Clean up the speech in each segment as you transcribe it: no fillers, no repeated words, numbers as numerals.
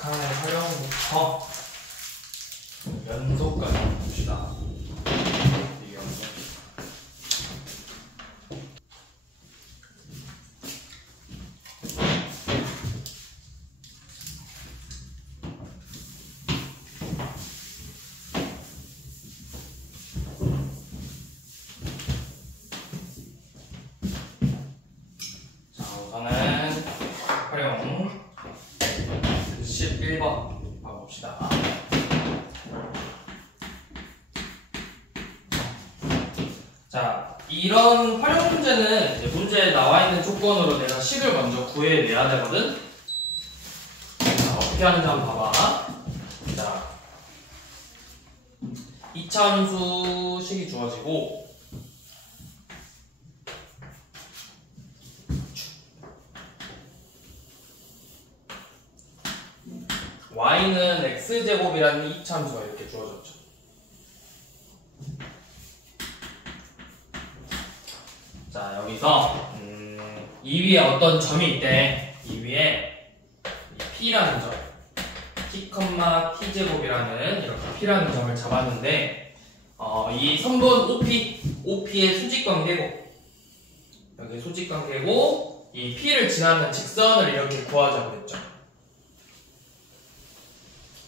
극한의 활용부터 연속까지 봅시다. 이 연속. 자, 우선은 활용 11번 봐봅시다. 자, 이런 활용 문제는 이제 문제에 나와 있는 조건으로 내가 식을 먼저 구해내야 되거든. 자, 어떻게 하는지 한번 봐봐. 자, 이차함수 식이 주어지고 y는 x제곱이라는 이차함수가 이렇게 주어졌죠. 자, 여기서 이 위에 어떤 점이 있대. 이 위에 p라는 점, p, t제곱이라는 이렇게 p라는 점을 잡았는데 이 선분 OP의 수직관계고, 여기 수직관계고, 이 p를 지나는 직선을 이렇게 구하자고 했죠.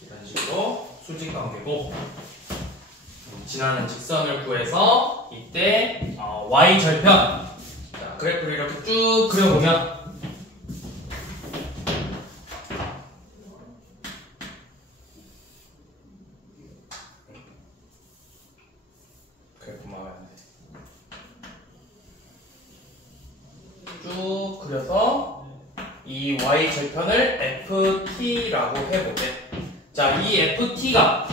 이런 식으로 수직관계고, 지나는 직선을 구해서 이때 y절편, 자, 그래프를 이렇게 쭉 그려보면 그래프 막아야 돼. 쭉 그려서 이 y절편을 ft라고 해보게. 자, 이 ft가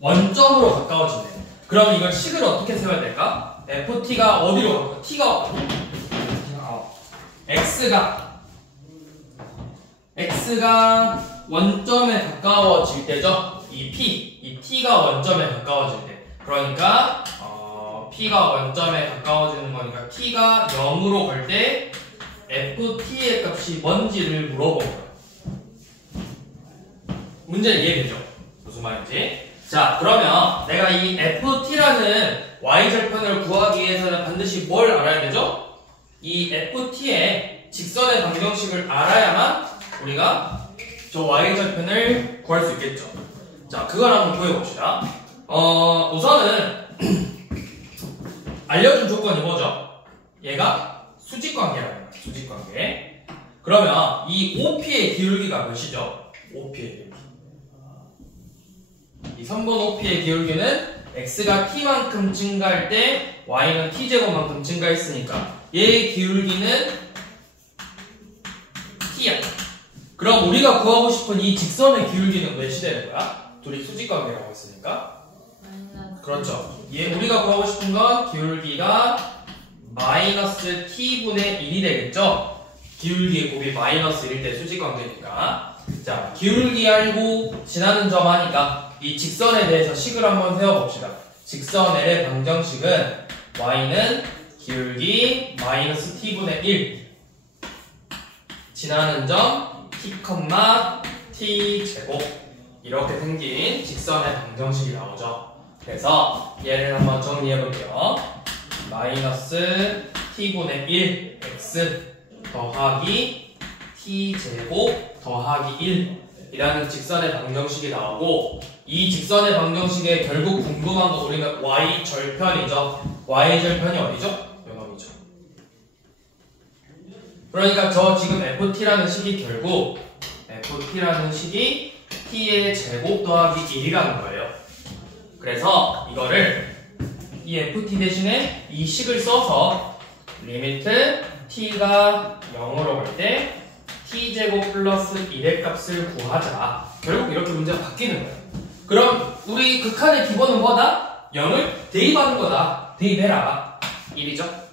원점으로 가까워지네. 그럼 이걸 식을 어떻게 세워야 될까? ft가 어디로 갈까? t가 x가 원점에 가까워질 때죠. 이 t가 원점에 가까워질 때. 그러니까 p가 원점에 가까워지는 거니까 t가 0으로 갈 때 ft의 값이 뭔지를 물어본 거예요. 문제 이해되죠? 무슨 말인지? 자, 그러면 내가 이 ft라는 y절편을 구하기 위해서는 반드시 뭘 알아야 되죠? 이 ft의 직선의 방정식을 알아야만 우리가 저 y절편을 구할 수 있겠죠. 자, 그걸 한번 구해봅시다. 우선은 알려준 조건이 뭐죠? 얘가 수직관계라는 거야. 수직관계. 그러면 이 OP의 기울기가 몇이죠? OP의 기울기. 이 선분 OP의 기울기는 x가 t만큼 증가할 때 y는 t제곱만큼 증가했으니까 얘의 기울기는 t야. 그럼 우리가 구하고 싶은 이 직선의 기울기는 몇이 되는 거야? 둘이 수직관계라고 했으니까. 그렇죠. 얘 우리가 구하고 싶은 건 기울기가 마이너스 t분의 1이 되겠죠? 기울기의 곱이 마이너스 1일 때 수직관계니까. 자, 기울기 알고 지나는 점 하니까 이 직선에 대해서 식을 한번 세워봅시다. 직선 L의 방정식은 y는 기울기 마이너스 t분의 1 지나는 점 t, t제곱 이렇게 생긴 직선의 방정식이 나오죠. 그래서 얘를 한번 정리해볼게요. 마이너스 t분의 1 x 더하기 t제곱 더하기 1 이라는 직선의 방정식이 나오고, 이 직선의 방정식에 결국 궁금한 거 우리는 y절편이죠. y절편이 어디죠? 요놈이죠. 그러니까 저 지금 ft라는 식이 결국 ft라는 식이 t의 제곱 더하기 1이라는 거예요. 그래서 이거를 이 ft 대신에 이 식을 써서 리미트 t가 0으로 갈 때 t제곱 플러스 1의 값을 구하자. 결국 이렇게 문제가 바뀌는 거예요. 그럼 우리 극한의 기본은 뭐다? 0을 대입하는 거다. 대입해라. 1이죠.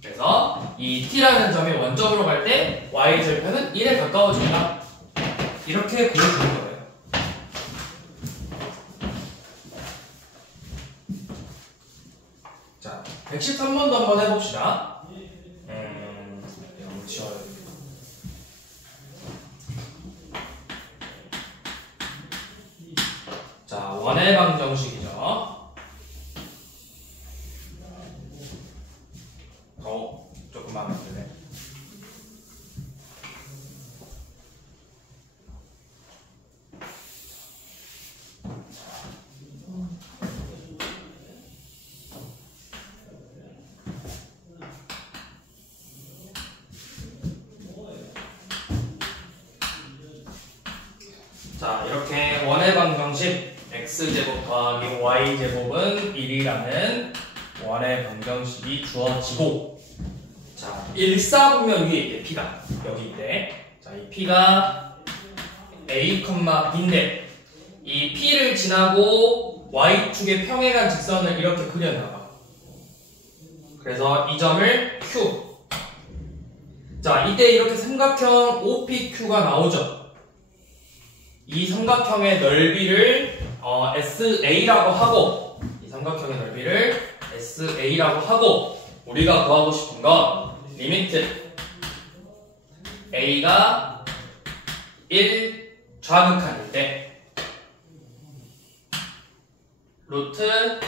그래서 이 t라는 점이 원점으로 갈 때 y절편은 1에 가까워진다. 이렇게 보여주는 거예요. 자, 113번도 한번 해봅시다. 너무 치워야 돼. 원의 방정식이죠. 조금 마음에 드네. 자, 이렇게 원의 방정식 x제곱 더하기 y제곱은 1이라는 원의 방정식이 주어지고, 자, 일사분면 위에 p가 여기인데, 자, 이 p가 a, b인데 이 p를 지나고 y축의 평행한 직선을 이렇게 그려놔봐. 그래서 이 점을 q. 자, 이때 이렇게 삼각형 OPQ가 나오죠. 이 삼각형의 넓이를 SA라고 하고, 이 삼각형의 넓이를 SA라고 하고, 우리가 구하고 싶은 건 리미트 A가 1 좌극한일 때 루트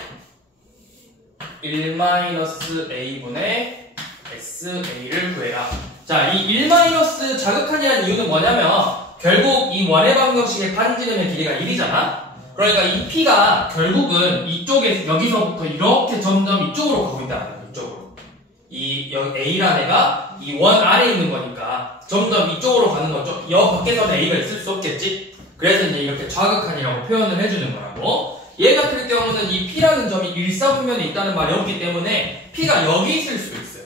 1-A분의 SA를 구해라. 자, 이 1- 자극한이라는 이유는 뭐냐면 결국 이 원의 방정식의 반지름의 길이가 1이잖아. 그러니까 이 P가 결국은 이쪽에 여기서부터 이렇게 점점 이쪽으로 가고 있다는 거야. 이쪽으로. 이 여기 A라는 애가 이 원 아래에 있는 거니까 점점 이쪽으로 가는 거죠. 여 밖에서는 A가 있을 수 없겠지. 그래서 이제 이렇게 좌극한이라고 표현을 해주는 거라고. 얘 같은 경우는 이 P라는 점이 일사분면에 있다는 말이 없기 때문에 P가 여기 있을 수 있어요.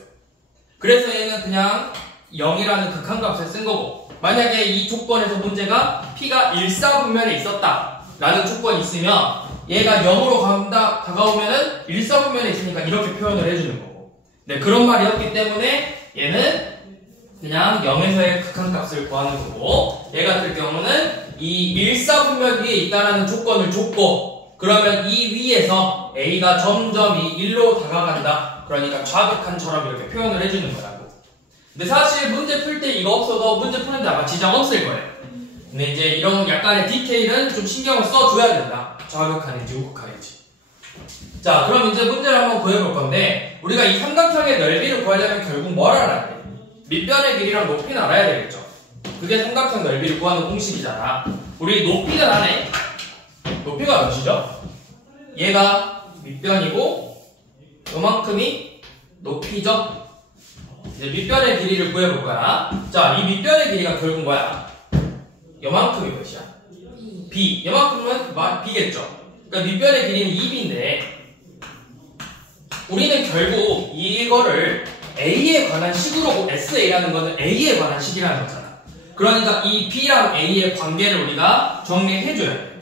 그래서 얘는 그냥 0이라는 극한값을 쓴 거고, 만약에 이 조건에서 문제가 P가 일사분면에 있었다 라는 조건이 있으면 얘가 0으로 다가오면은 일사분면에 있으니까 이렇게 표현을 해주는 거고, 네, 그런 말이었기 때문에 얘는 그냥 0에서의 극한값을 구하는 거고, 얘 같은 경우는 이 일사분면 위에 있다라는 조건을 줬고, 그러면 이 위에서 A가 점점 이 1로 다가간다. 그러니까 좌극한처럼 이렇게 표현을 해주는 거라고. 근데 사실 문제 풀 때 이거 없어도 문제 푸는데 아마 지장 없을 거예요. 근데 이제 이런 약간의 디테일은 좀 신경을 써줘야 된다. 좌극한인지 우극한인지. 자, 그럼 이제 문제를 한번 구해볼 건데, 우리가 이 삼각형의 넓이를 구하려면 결국 뭘 알아야 돼? 밑변의 길이랑 높이는 알아야 되겠죠. 그게 삼각형 넓이를 구하는 공식이잖아. 우리 높이는 아네. 높이가 몇이죠? 얘가 밑변이고 요만큼이 높이죠. 이제 밑변의 길이를 구해볼 거야. 자, 이 밑변의 길이가 결국 뭐야? 요만큼이 몇이야? B. 요만큼은 B겠죠. 그러니까 밑변의 길이는 2B인데 우리는 결국 이거를 A에 관한 식으로, SA라는 거는 A에 관한 식이라는 거잖아. 그러니까 이 B랑 A의 관계를 우리가 정리해줘야 돼.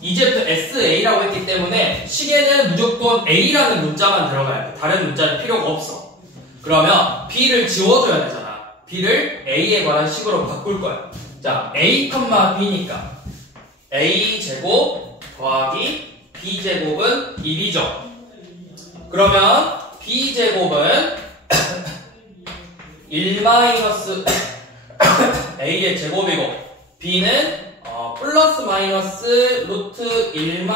이제부터 SA라고 했기 때문에 식에는 무조건 A라는 문자만 들어가야 돼. 다른 문자는 필요가 없어. 그러면 B를 지워줘야 되잖아. B를 A에 관한 식으로 바꿀 거야. 자, A, B니까 A제곱 더하기 B제곱은 1이죠. 그러면 B제곱은 1 A의 제곱이고, B는 플러스 마이너스 루트 1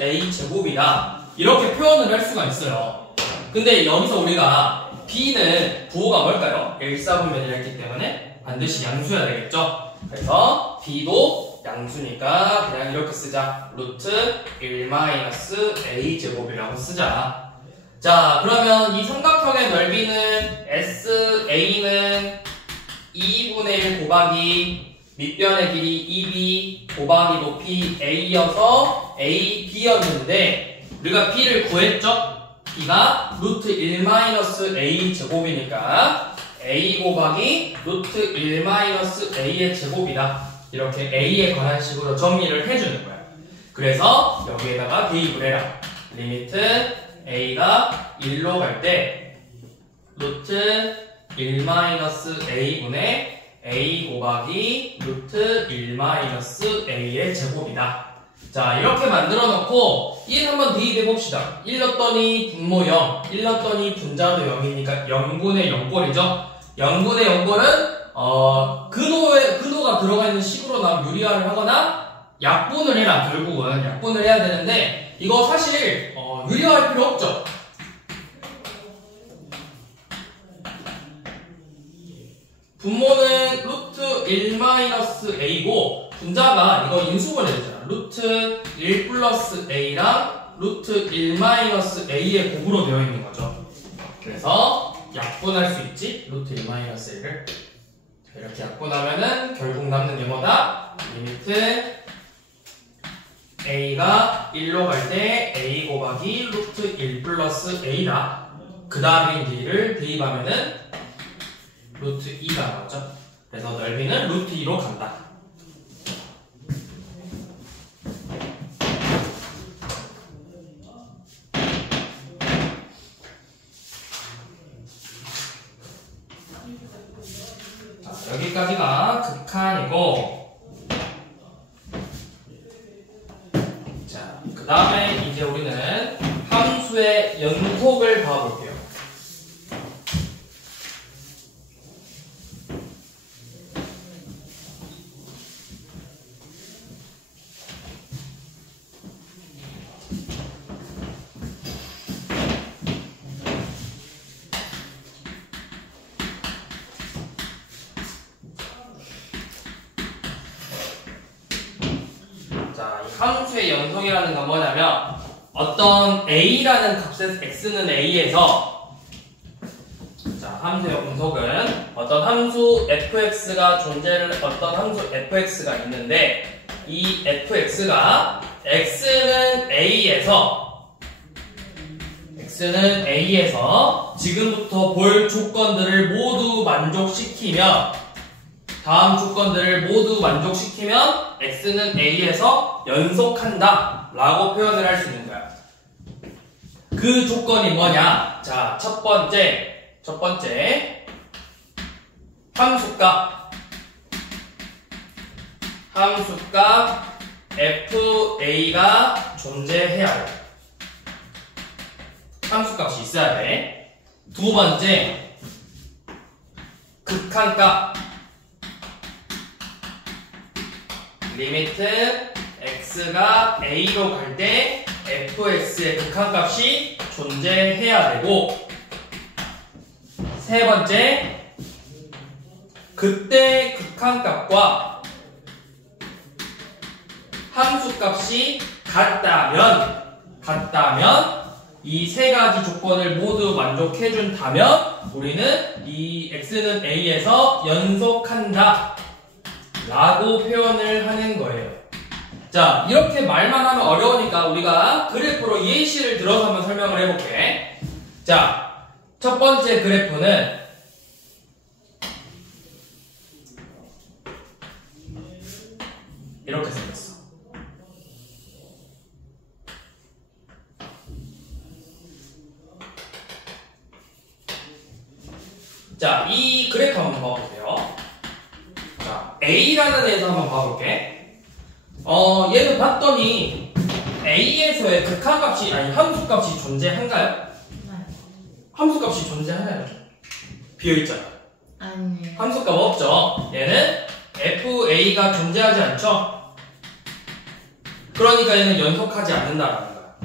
A 제곱이다. 이렇게 표현을 할 수가 있어요. 근데 여기서 우리가 B는 부호가 뭘까요? 일사분면이라 했기 때문에 반드시 양수여야 되겠죠? 그래서 B도 양수니까 그냥 이렇게 쓰자. 루트 1 A 제곱이라고 쓰자. 자, 그러면 이 삼각형의 넓이는 SA는 2분의 1 곱하기 밑변의 길이 2B 곱하기 높이 A여서 AB였는데 우리가 B를 구했죠? B가 루트 1 A 제곱이니까 A 곱하기 루트 1 A의 제곱이다. 이렇게 A에 관한 식으로 정리를 해주는 거야. 그래서 여기에다가 대입을 해라. 리미트 A가 1로 갈 때 루트 1 A분의 A 곱하기 루트 1 A의 제곱이다. 자, 이렇게 만들어 놓고 1 한번 대입해 봅시다. 1 넣었더니 분모 0, 1 넣었더니 분자도 0이니까 0분의 0꼴이죠. 0분의 0꼴은 근호가 들어가 있는 식으로 나오면 유리화를 하거나 약분을 해라. 결국은 약분을 해야 되는데 이거 사실 유리화할 필요 없죠. 분모는 루트 1-a고 분자가 이거 인수분해 되잖아. 루트 1 플러스 a랑 루트 1-a의 곱으로 되어 있는 거죠. 그래서 약분할 수 있지. 루트 1-a를 이렇게 약분하면은 결국 남는 게 뭐다? 리미트 a가 1로 갈 때 a 곱하기 루트 1 플러스 a다. 그 다음에 이제 이를 대입하면은 루트 2가 나오죠. 그래서 넓이는 루트 2로 간다. 자, 여기까지가 극한이고, 자, 그 다음에 이제 우리는 함수의 연속을 봐볼게요. 자, 이 함수의 연속이라는 건 뭐냐면 어떤 a라는 값에서 x는 a에서 자, 함수의 연속은 어떤 함수 fx가 어떤 함수 fx가 있는데 이 fx가 x는 a에서 지금부터 볼 조건들을 모두 만족시키면 다음 조건들을 모두 만족시키면 x는 a에서 연속한다 라고 표현을 할 수 있는 거야. 그 조건이 뭐냐? 자, 첫 번째 함수값 fa가 존재해야 돼. 함수값이 있어야 돼. 두 번째 극한값 리미트 x가 a로 갈 때 fx의 극한값이 존재해야 되고, 세 번째 그때 극한값과 함수값이 같다면 이 세 가지 조건을 모두 만족해준다면 우리는 이 x는 a에서 연속한다 라고 표현을 하는 거예요. 자, 이렇게 말만 하면 어려우니까 우리가 그래프로 예시를 들어서 한번 설명을 해볼게. 자, 첫 번째 그래프는 이렇게 생겼어. 자, 이 그래프 한번 봐보세요. 자, A라는 애에서 한번 봐볼게. 얘는 봤더니 A에서의 극한값이, 아니 함수값이 존재한가요? 네. 함수값이 존재하나요? 비어있잖아. 아니. 함수값 없죠? 얘는 FA가 존재하지 않죠? 그러니까 얘는 연속하지 않는다라는 거야.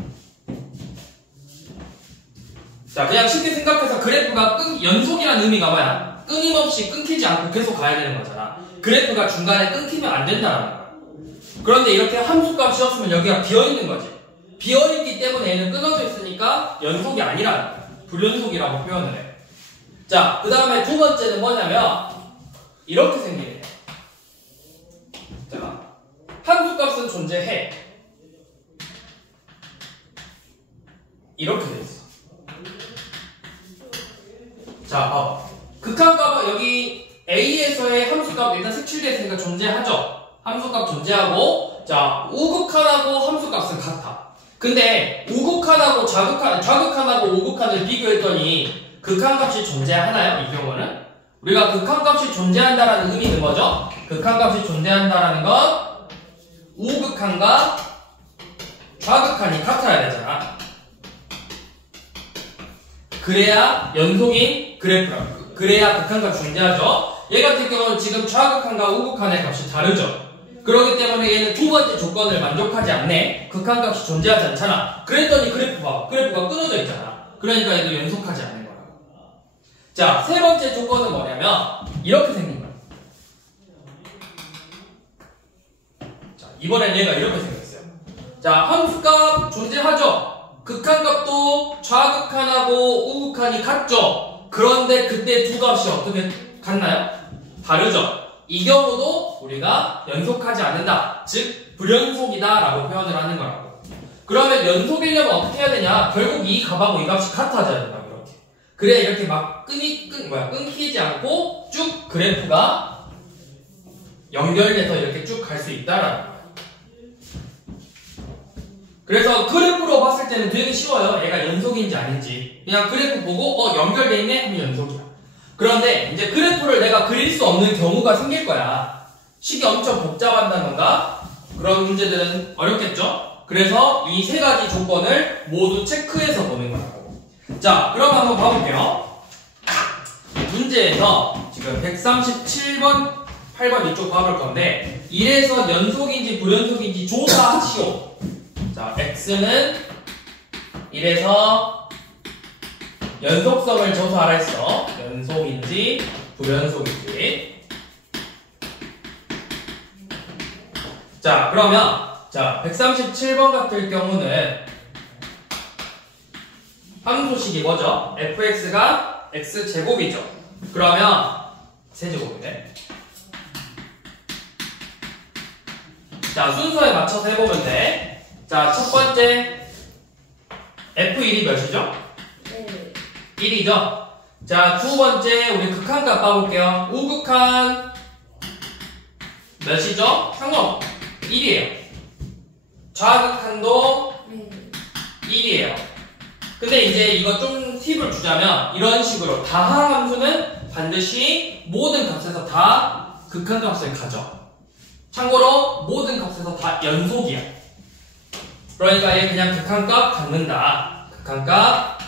자, 그냥 쉽게 생각해서 그래프가 연속이라는 의미가 뭐야? 끊임없이 끊기지 않고 계속 가야 되는 거잖아. 그래프가 중간에 끊기면 안 된다는 거야. 그런데 이렇게 함수값이었으면 여기가 비어있는 거지. 비어있기 때문에 얘는 끊어져 있으니까 연속이 아니라는 거야. 불연속이라고 표현을 해. 자, 그 다음에 두 번째는 뭐냐면 이렇게 생기네. 자, 함수값은 존재해. 이렇게 돼 있어. 자, 봐봐. 극한값은 여기 A에서의 함수값 일단 색칠되어 있으니까 존재하죠. 함수값 존재하고, 자, 우극한하고 함수값은 같아. 근데 우극한하고 좌극한하고 우극한을 비교했더니 극한값이 존재하나요? 이 경우는? 우리가 극한값이 존재한다라는 의미는 뭐죠? 극한값이 존재한다라는 건 우극한과 좌극한이 같아야 되잖아. 그래야 연속인 그래프라고. 그래야 극한값이 존재하죠. 얘 같은 경우는 지금 좌극한과 우극한의 값이 다르죠. 그렇기 때문에 얘는 두 번째 조건을 만족하지 않네. 극한값이 존재하지 않잖아. 그랬더니 그래프가 끊어져 있잖아. 그러니까 얘도 연속하지 않는 거라고. 자, 세 번째 조건은 뭐냐면 이렇게 생긴 거야. 자, 이번엔 얘가 이렇게 생겼어요. 자, 함수값 존재하죠. 극한값도 좌극한하고 우극한이 같죠. 그런데 그때 두 값이 어떻게 같나요? 다르죠. 이 경우도 우리가 연속하지 않는다. 즉 불연속이다 라고 표현을 하는 거라고. 그러면 연속이려면 어떻게 해야 되냐? 결국 이 값하고 이 값이 같아져야 된다. 이렇게. 그래야 이렇게 막 끊기지 않고 쭉 그래프가 연결돼서 이렇게 쭉 갈 수 있다라는 거예요. 그래서 그래프로 봤을 때는 되게 쉬워요. 얘가 연속인지 아닌지. 그냥 그래프 보고 연결돼 있네? 하면 연속이야. 그런데 이제 그래프를 내가 그릴 수 없는 경우가 생길 거야. 식이 엄청 복잡한다던가 그런 문제들은 어렵겠죠? 그래서 이 세 가지 조건을 모두 체크해서 보는 거라고. 자, 그럼 한번 봐볼게요. 문제에서 지금 137번, 8번 이쪽 봐볼 건데 1에서 연속인지 불연속인지 조사하시오. 자, x는 1에서 연속성을 조사하라 했어. 연속인지 불연속인지. 자, 그러면 137번 같은 경우는 함수식이 뭐죠? fx가 x제곱이죠. 그러면 세제곱이네. 자, 순서에 맞춰서 해보면 돼. 자, 첫 번째 f1이 몇이죠? 1이죠? 자, 두 번째 우리 극한값 봐볼게요. 우극한 몇이죠? 상호 1이에요. 좌극한도 1이에요. 근데 이제 이거 좀 팁을 주자면 이런 식으로 다항 함수는 반드시 모든 값에서 다 극한값을 가져. 참고로 모든 값에서 다 연속이야. 그러니까 얘 그냥 극한값 갖는다. 극한값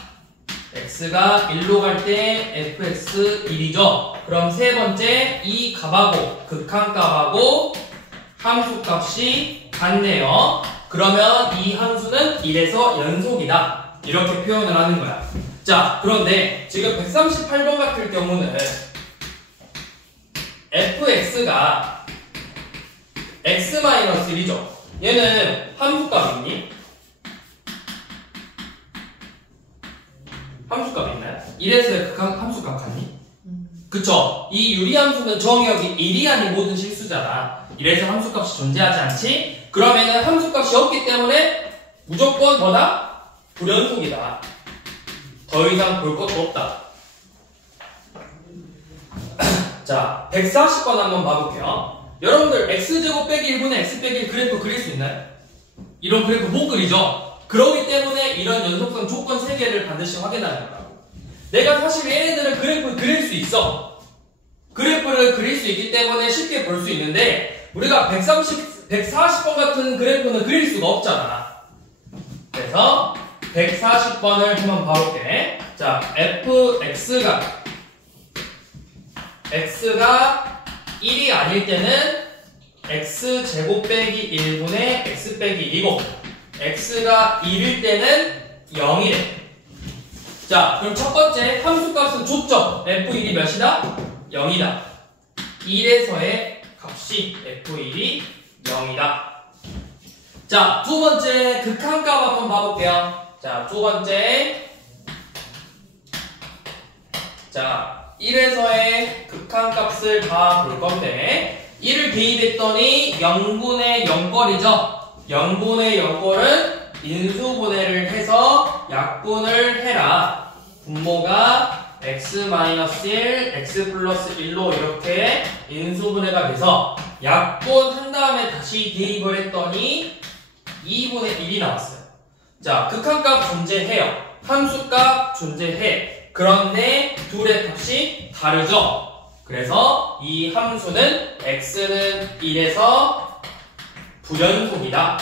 x가 1로 갈 때 fx 1이죠. 그럼 세 번째 이 값하고 극한값하고 함수값이 같네요. 그러면 이 함수는 1에서 연속이다. 이렇게 표현을 하는 거야. 자, 그런데 지금 138번 같은 경우는 fx가 x-1이죠. 얘는 함수값이니? 함수값 있나요? 1에서의 극한 함수값 같니? 그쵸? 이 유리함수는 정의역이 1이 아닌 모든 실수잖아. 1에서 함수값이 존재하지 않지? 그러면은 함수값이 없기 때문에 무조건 뭐다? 불연속이다. 더 이상 볼 것도 없다. 자, 140번 한번 봐볼게요. 여러분들 x제곱 빼기 1분의 x 빼기 1 그래프 그릴 수 있나요? 이런 그래프 못 그리죠? 그러기 때문에 이런 연속성 조건 3개를 반드시 확인하는 거라고. 내가 사실 얘네들은 그래프 그릴 수 있어. 그래프를 그릴 수 있기 때문에 쉽게 볼 수 있는데 우리가 140번 같은 그래프는 그릴 수가 없잖아. 그래서 140번을 한번 봐볼게. 자, fx가 x가 1이 아닐 때는 x제곱 빼기 1분의 x 빼기 1이고 x가 1일 때는 0이래. 자, 그럼 첫 번째 함수값은 줬죠? f1이 몇이다? 0이다. 1에서의 값이 f1이 0이다. 자, 두 번째 극한값 한번 봐볼게요. 자, 두 번째. 자, 1에서의 극한값을 봐볼 건데 1을 대입했더니 0분의 0꼴이죠. 0분의 0꼴은 인수분해를 해서 약분을 해라. 분모가 x-1, x 플러스 1로 이렇게 인수분해가 돼서 약분한 다음에 다시 대입을 했더니 2분의 1이 나왔어요. 자, 극한값 존재해요. 함수값 존재해. 그런데 둘의 값이 다르죠. 그래서 이 함수는 x는 1에서 불연속이다.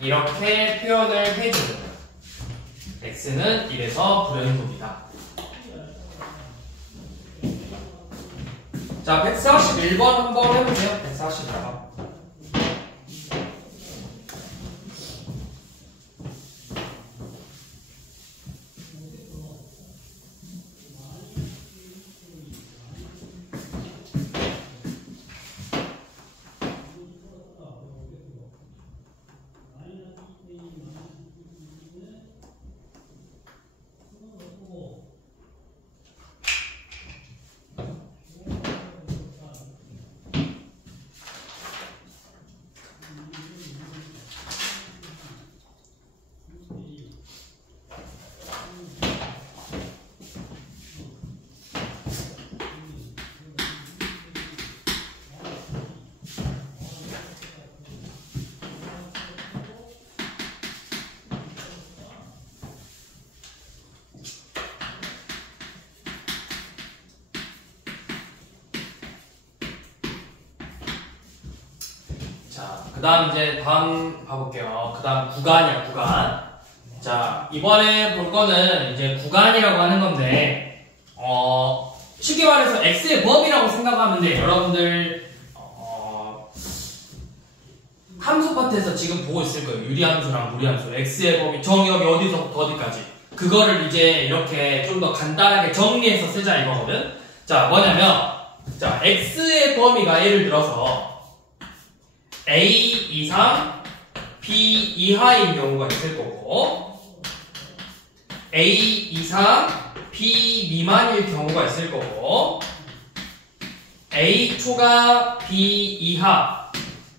이렇게 표현을 해주는 거예요. x는 1에서 불연속이다. 자, 141번 한번 해보세요. 141번. 자, 그 다음 이제 다음 봐볼게요. 그 다음 구간이야, 구간. 자, 이번에 볼 거는 이제 구간이라고 하는 건데, 쉽게 말해서 x의 범위라고 생각하면 돼. 여러분들, 함수 파트에서 지금 보고 있을 거예요. 유리함수랑 무리함수. x의 범위, 정의역이 어디서부터 어디까지. 그거를 이제 이렇게 좀 더 간단하게 정리해서 쓰자 이거거든. 자, 뭐냐면, 자, x의 범위가 예를 들어서, A 이상 B 이하인 경우가 있을 거고 A 이상 B 미만일 경우가 있을 거고 A 초과 B 이하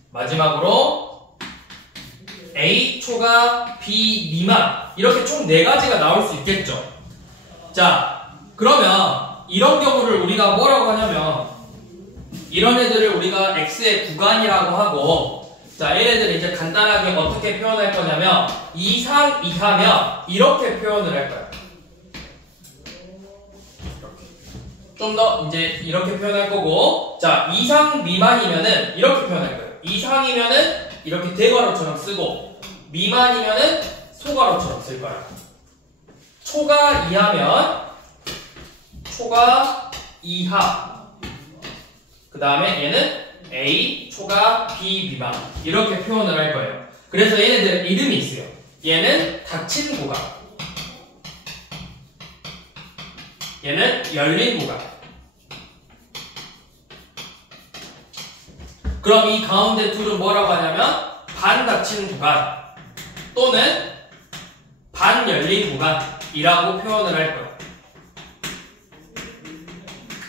마지막으로 A 초과 B 미만 이렇게 총 4가지가 나올 수 있겠죠. 자, 그러면 이런 경우를 우리가 뭐라고 하냐면 이런 애들을 우리가 x의 구간이라고 하고 자, 얘네들을 이제 간단하게 어떻게 표현할 거냐면 이상 이하면 이렇게 표현을 할 거야. 좀 더 이제 이렇게 표현할 거고 자, 이상 미만이면은 이렇게 표현할 거예요. 이상이면은 이렇게 대괄호처럼 쓰고 미만이면은 소괄호처럼 쓸 거야. 초과 이하면 초과 이하 그 다음에 얘는 A 초과 B 미만 이렇게 표현을 할 거예요. 그래서 얘네들 이름이 있어요. 얘는 닫힌 구간 얘는 열린 구간. 그럼 이 가운데 둘은 뭐라고 하냐면 반 닫힌 구간 또는 반 열린 구간이라고 표현을 할 거예요.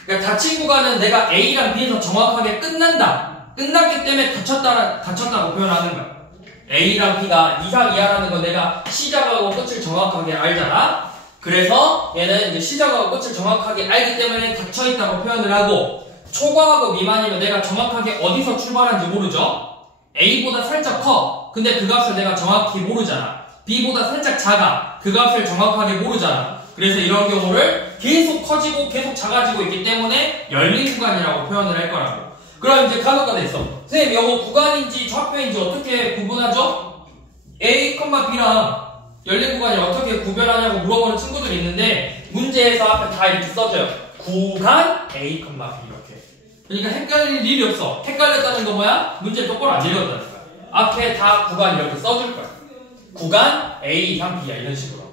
그러니까 닫힌 구간은 내가 A랑 B에서 정확하게 끝났기 때문에 닫혔다고 표현하는 거야. A랑 B가 이상 이하라는 건 내가 시작하고 끝을 정확하게 알잖아. 그래서 얘는 이제 시작하고 끝을 정확하게 알기 때문에 닫혀있다고 표현을 하고 초과하고 미만이면 내가 정확하게 어디서 출발한지 모르죠. A보다 살짝 커. 근데 그 값을 내가 정확히 모르잖아. B보다 살짝 작아. 그 값을 정확하게 모르잖아. 그래서 이런 경우를 계속 커지고 계속 작아지고 있기 때문에 열린 구간이라고 표현을 할 거라고. 그럼 이제 간혹가다 있어. 선생님, 이거 구간인지 좌표인지 어떻게 구분하죠? A, B랑 열린 구간을 어떻게 구별하냐고 물어보는 친구들이 있는데 문제에서 앞에 다 이렇게 써져요. 구간 A, B 이렇게. 그러니까 헷갈릴 일이 없어. 헷갈렸다는 거 뭐야? 문제를 똑바로 안 읽었다는 거야. 앞에 다 구간 이렇게 써줄 거야. 구간 A 이상 B야 이런 식으로.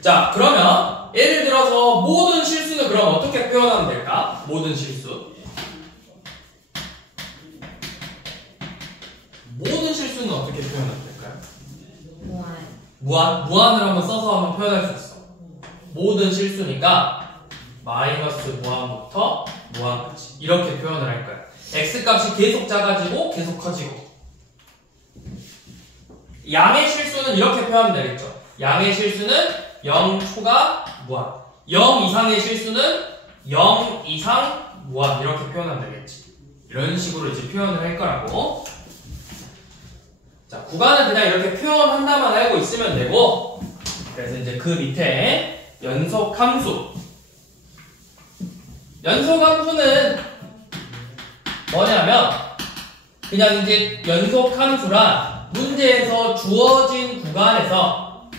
자, 그러면 예를 들어서 모든 실수는 그럼 어떻게 표현하면 될까? 모든 실수. 모든 실수는 어떻게 표현하면 될까요? 무한을 한번 써서 한번 표현할 수 있어. 모든 실수니까 마이너스 무한부터 무한까지 이렇게 표현을 할 거야. x값이 계속 작아지고 계속 커지고. 양의 실수는 이렇게 표현하면 되겠죠. 양의 실수는 0 초과 무한. 0 이상의 실수는 0 이상 무한 이렇게 표현하면 되겠지. 이런 식으로 이제 표현을 할 거라고. 자, 구간은 그냥 이렇게 표현한다만 알고 있으면 되고 그래서 이제 그 밑에 연속함수. 연속함수는 뭐냐면 그냥 이제 연속함수란 문제에서 주어진 구간에서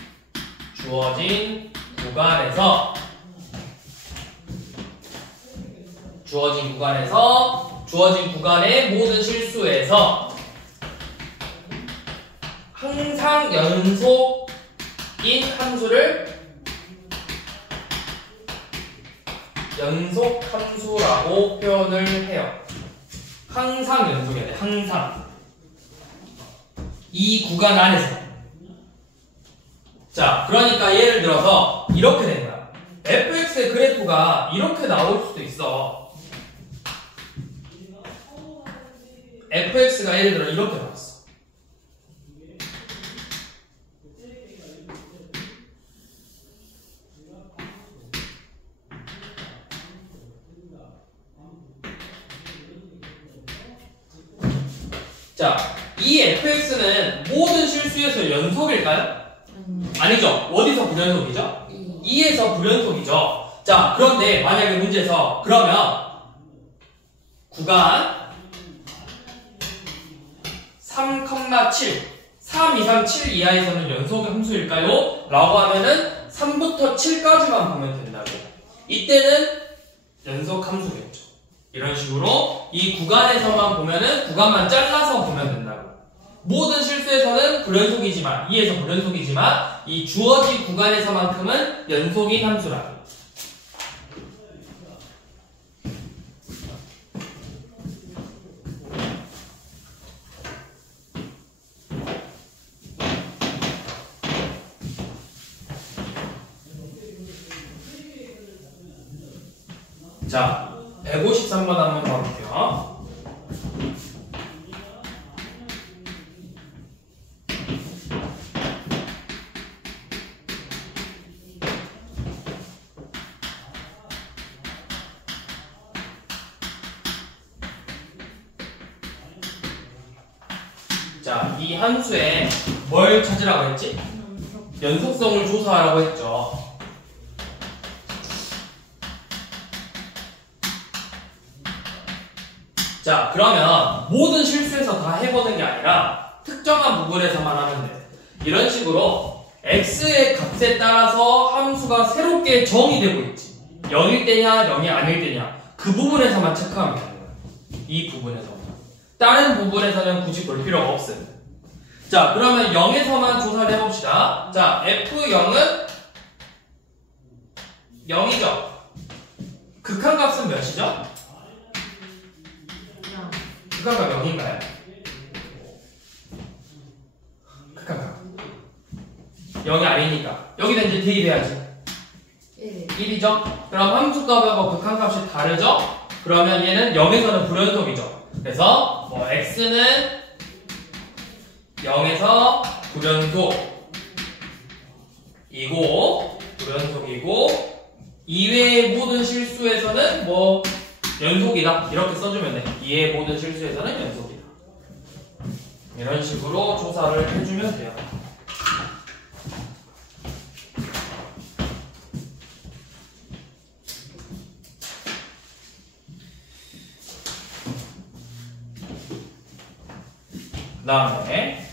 주어진 구간의 모든 실수에서 항상 연속인 함수를 연속 함수라고 표현을 해요. 항상 연속해야 돼. 항상. 이 구간 안에서. 자, 그러니까 예를 들어서 이렇게 된 거야. fx의 그래프가 이렇게 나올 수도 있어. fx가 예를 들어 이렇게 나왔어. 자, 이 fx는 모든 실수에서 연속일까요? 아니죠. 어디서 불연속이죠? 2에서 불연속이죠. 자, 그런데 만약에 문제에서 그러면 구간 3,7 3, 2, 3, 7 이하에서는 연속 함수일까요? 라고 하면은 3부터 7까지만 보면 된다고. 이때는 연속 함수겠죠. 이런 식으로 이 구간에서만 보면은 구간만 잘라서 보면 된다고. 모든 실수에서는 불연속이지만 2에서 불연속이지만 이 주어진 구간에서만큼은 연속인 함수라고. 자, 153번 한번 봐볼게요. 자, 이 함수에 뭘 찾으라고 했지? 연속성을 조사하라고 했죠. 자, 그러면 모든 실수에서 다 해보는 게 아니라 특정한 부분에서만 하면 돼. 이런 식으로 x의 값에 따라서 함수가 새롭게 정의되고 있지. 0일 때냐 0이 아닐 때냐 그 부분에서만 체크하면 되는 거야. 이 부분에서만. 다른 부분에서는 굳이 볼 필요가 없어요. 자, 그러면 0에서만 조사를 해봅시다. 자, f0은 0이죠. 극한값은 몇이죠? 극한값 0인가요? 극한값 0이 아니니까 여기다 이제 대입해야지. 1이죠? 그럼 함수값하고 극한값이 다르죠? 그러면 얘는 0에서는 불연속이죠. 그래서 뭐 x는 0에서 불연속이고 이외의 모든 실수에서는 뭐 연속이다 이렇게 써주면 돼. 이외의 모든 실수에서는 연속이다. 이런 식으로 조사를 해주면 돼요. 그 다음에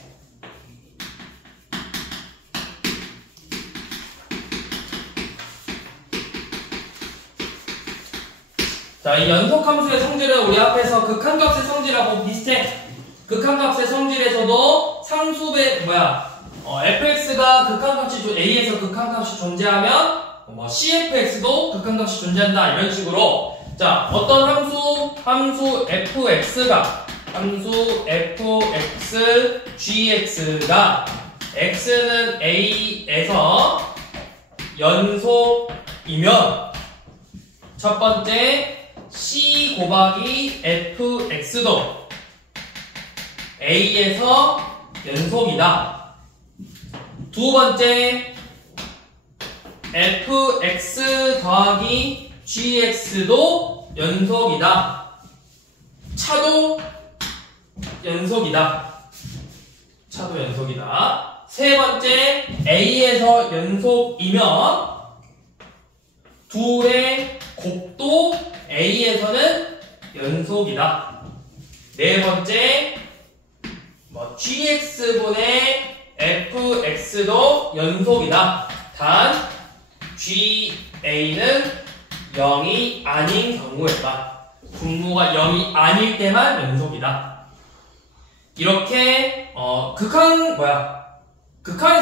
자, 이 연속함수의 성질은 우리 앞에서 극한값의 성질하고 비슷해. 극한값의 성질에서도 상수배 fx가 극한값이 A에서 극한값이 존재하면 cfx도 극한값이 존재한다 이런 식으로. 자, 어떤 함수 fx가 함수 fx gx가 x는 A에서 연속이면 첫 번째 c 곱하기 fx도 A에서 연속이다. 두 번째 fx 더하기 gx도 연속이다. 차도 연속이다. 세 번째 A에서 연속이면 둘의 곱도 A에서는 연속이다. 네 번째 gx분의 fx도 연속이다. 단 GA는 0이 아닌 경우에만, 분모가 0이 아닐 때만 연속이다. 이렇게 극한의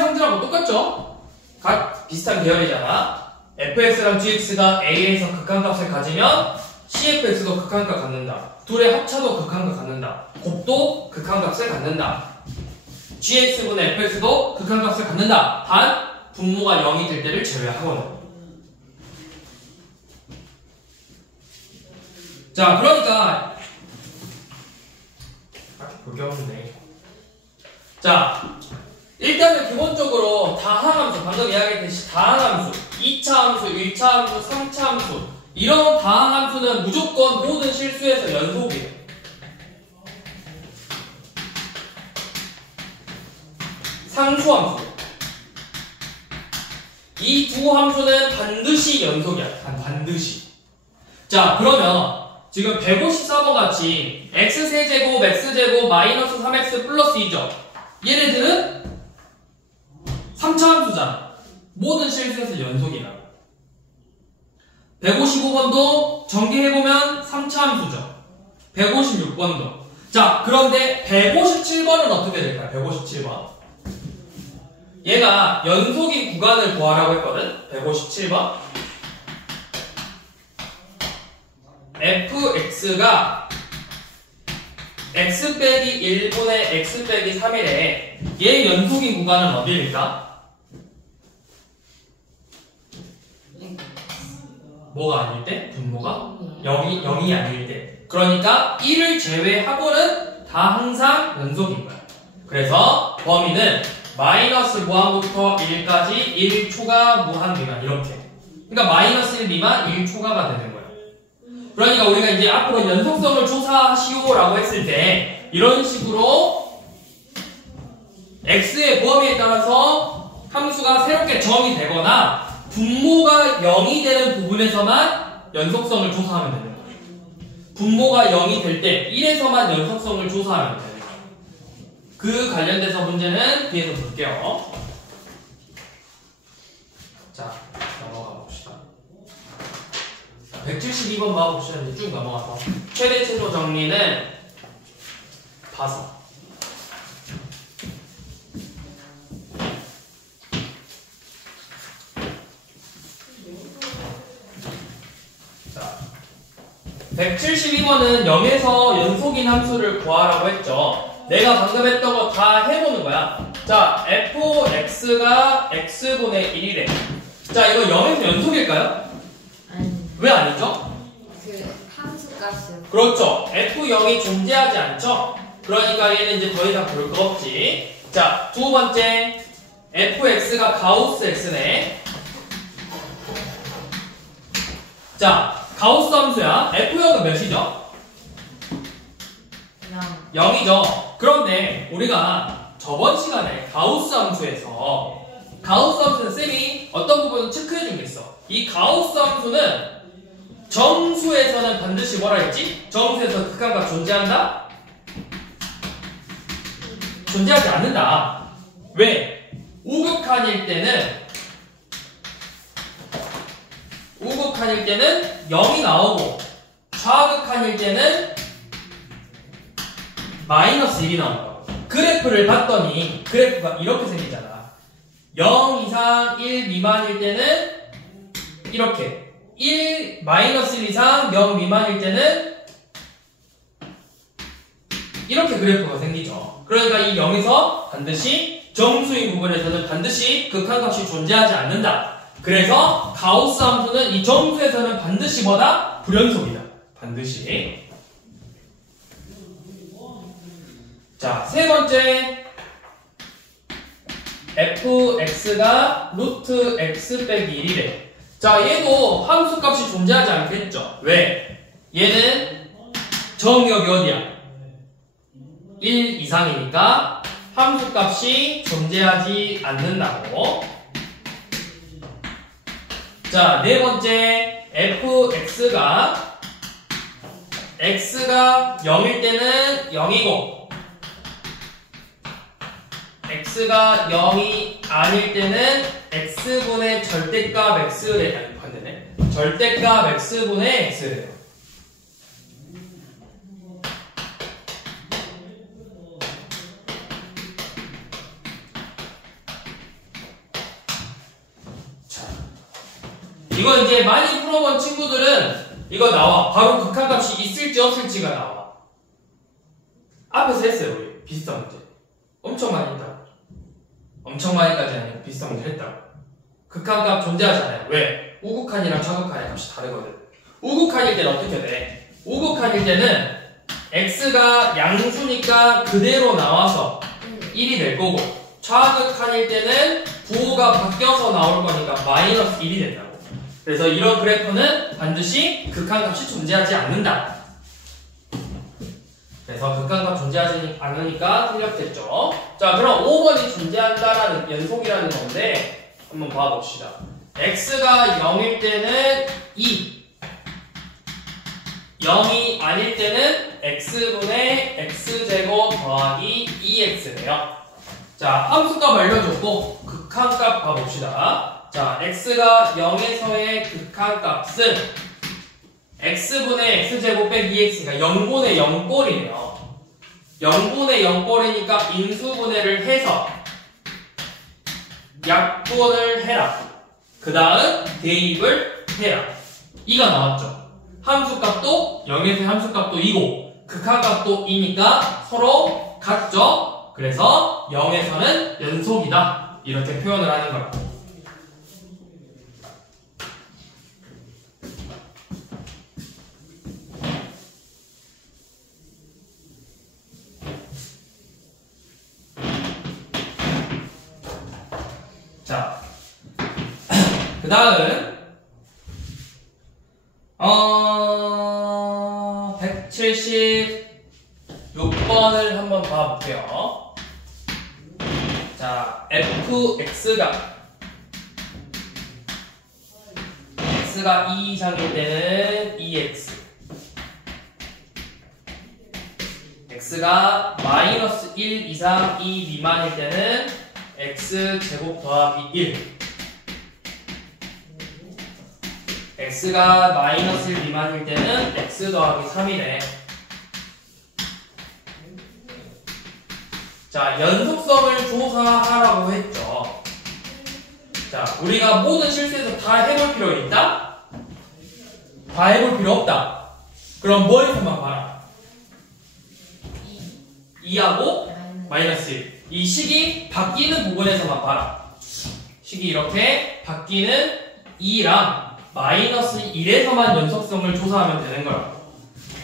성질하고 똑같죠? 비슷한 계열이잖아. fx랑 gx가 a에서 극한값을 가지면 cfx도 극한값 갖는다. 둘의 합차도 극한값 갖는다. 곱도 극한값을 갖는다. gx분의 fx도 극한값을 갖는다. 단 분모가 0이 될 때를 제외하고는. 자, 그러니까 볼게 없는데. 자, 일단은 기본적으로 다항함수, 방금 이야기했듯이 다항함수, 2차 함수, 1차 함수, 3차 함수, 이런 다항함수는 무조건 모든 실수에서 연속이에요. 상수함수, 이 두 함수는 반드시 연속이야. 반드시. 자, 그러면 지금 154번 같이 x세제곱, x제곱, 마이너스 3x 플러스 2죠. 얘네들은 3차 함수잖아. 모든 실수에서 연속이라고. 155번도 전개해보면 3차 함수죠. 156번도. 자, 그런데 157번은 어떻게 될까요? 157번. 얘가 연속인 구간을 구하라고 했거든? 157번. fx가 x 빼기 1분의 x 빼기 3이래. 얘 연속인 구간은 어디일까? 뭐가 아닐 때? 분모가? 0이 아닐 때. 그러니까 1을 제외하고는 다 항상 연속인 거야. 그래서 범위는 마이너스 무한부터 1까지 1 초과 무한 미만 이렇게. 그러니까 마이너스 1 미만 1 초과가 되는 거야. 그러니까 우리가 이제 앞으로 연속성을 조사하시오라고 했을 때 이런 식으로 x의 범위에 따라서 함수가 새롭게 정의 되거나 분모가 0이 되는 부분에서만 연속성을 조사하면 되는 거예요. 분모가 0이 될 때 1에서만 연속성을 조사하면 되는 거예요. 그 관련돼서 문제는 뒤에서 볼게요. 자, 넘어가 봅시다. 172번 봐봅시다. 이제 쭉 넘어가서 최대칭도 정리는 봐서. 자, 172번은 0에서 연속인 함수를 구하라고 했죠. 내가 방금 했던 거 다 해보는 거야. 자, fx가 x분의 1이래. 자, 이거 0에서 연속일까요? 왜 아니죠? 그 함수값은 그렇죠. f0이 존재하지 않죠? 그러니까 얘는 이제 더 이상 볼 거 없지. 자, 두 번째 fx가 가우스 x네. 자, 가우스 함수야. f0은 몇이죠? 0이죠. 그런데 우리가 저번 시간에 가우스 함수에서 가우스 함수는 쌤이 어떤 부분을 체크해 준 게 있어. 이 가우스 함수는 정수에서는 반드시 뭐라 했지? 정수에서 극한값 존재한다? 존재하지 않는다. 왜? 우극한일 때는 0이 나오고 좌극한일 때는 마이너스 1이 나온다. 그래프를 봤더니 그래프가 이렇게 생기잖아. 0 이상 1 미만일 때는 이렇게 마이너스 1 이상 0 미만일 때는 이렇게 그래프가 생기죠. 그러니까 이 0에서 반드시 정수인 부분에서는 반드시 극한값이 존재하지 않는다. 그래서 가우스 함수는 이 정수에서는 반드시 뭐다? 불연속이다. 반드시. 자, 세 번째 fx가 루트 x 빼기 1이래. 자, 얘도 함수값이 존재하지 않겠죠. 왜? 얘는 정역이 어디야? 1 이상이니까 함수값이 존재하지 않는다고. 자, 네 번째 fx가 x가 0일 때는 0이고 x가 0이 아닐 때는 x분의 절대값 x래, 아니 반대네. 절대값 x분의 x래요. 자, 이거 이제 많이 풀어본 친구들은 이거 나와. 바로 극한값이 있을지 없을지가 나와. 앞에서 했어요, 우리. 비슷한 문제. 엄청 많이 했다고. 엄청 많이까지 아니고 비슷한 문제 했다고. 극한값 존재하잖아요. 왜? 우극한이랑 좌극한의 값이 다르거든. 우극한일 때는 어떻게 돼? 우극한일 때는 x가 양수니까 그대로 나와서 1이 될 거고, 좌극한일 때는 부호가 바뀌어서 나올 거니까 마이너스 1이 된다고. 그래서 이런 그래프는 반드시 극한값이 존재하지 않는다. 그래서 극한값 존재하지 않으니까 틀렸겠죠. 자, 그럼 5번이 존재한다라는 연속이라는 건데 한번 봐봅시다. x가 0일 때는 2, 0이 아닐 때는 x분의 x제곱 더하기 2x래요. 자, 함수값 알려줬고 극한값 봐봅시다. 자, x가 0에서의 극한값은 x분의 x제곱 빼기 2x가 0분의 0꼴이네요. 0분의 0꼴이니까 인수분해를 해서 약분을 해라. 그 다음 대입을 해라. 2가 나왔죠. 함수값도 0에서의 함수값도 2고 극한값도 2니까 서로 같죠. 그래서 0에서는 연속이다. 이렇게 표현을 하는 거야. 자, 그 다음 176번을 한번 봐볼게요. 자, fx가 x가 2 이상일 때는 2x, x가 마이너스 1 이상 2 미만일 때는 x제곱 더하기 1, x가 마이너스 1 미만일 때는 x 더하기 3이래. 자, 연속성을 조사하라고 했죠. 자, 우리가 모든 실수에서 다 해볼 필요 있다? 다 해볼 필요 없다. 그럼 뭐에서만 봐라? 2하고 마이너스 1. 이 식이 바뀌는 부분에서만 봐라. 식이 이렇게 바뀌는 2랑 마이너스 1에서만 연속성을 조사하면 되는 거야.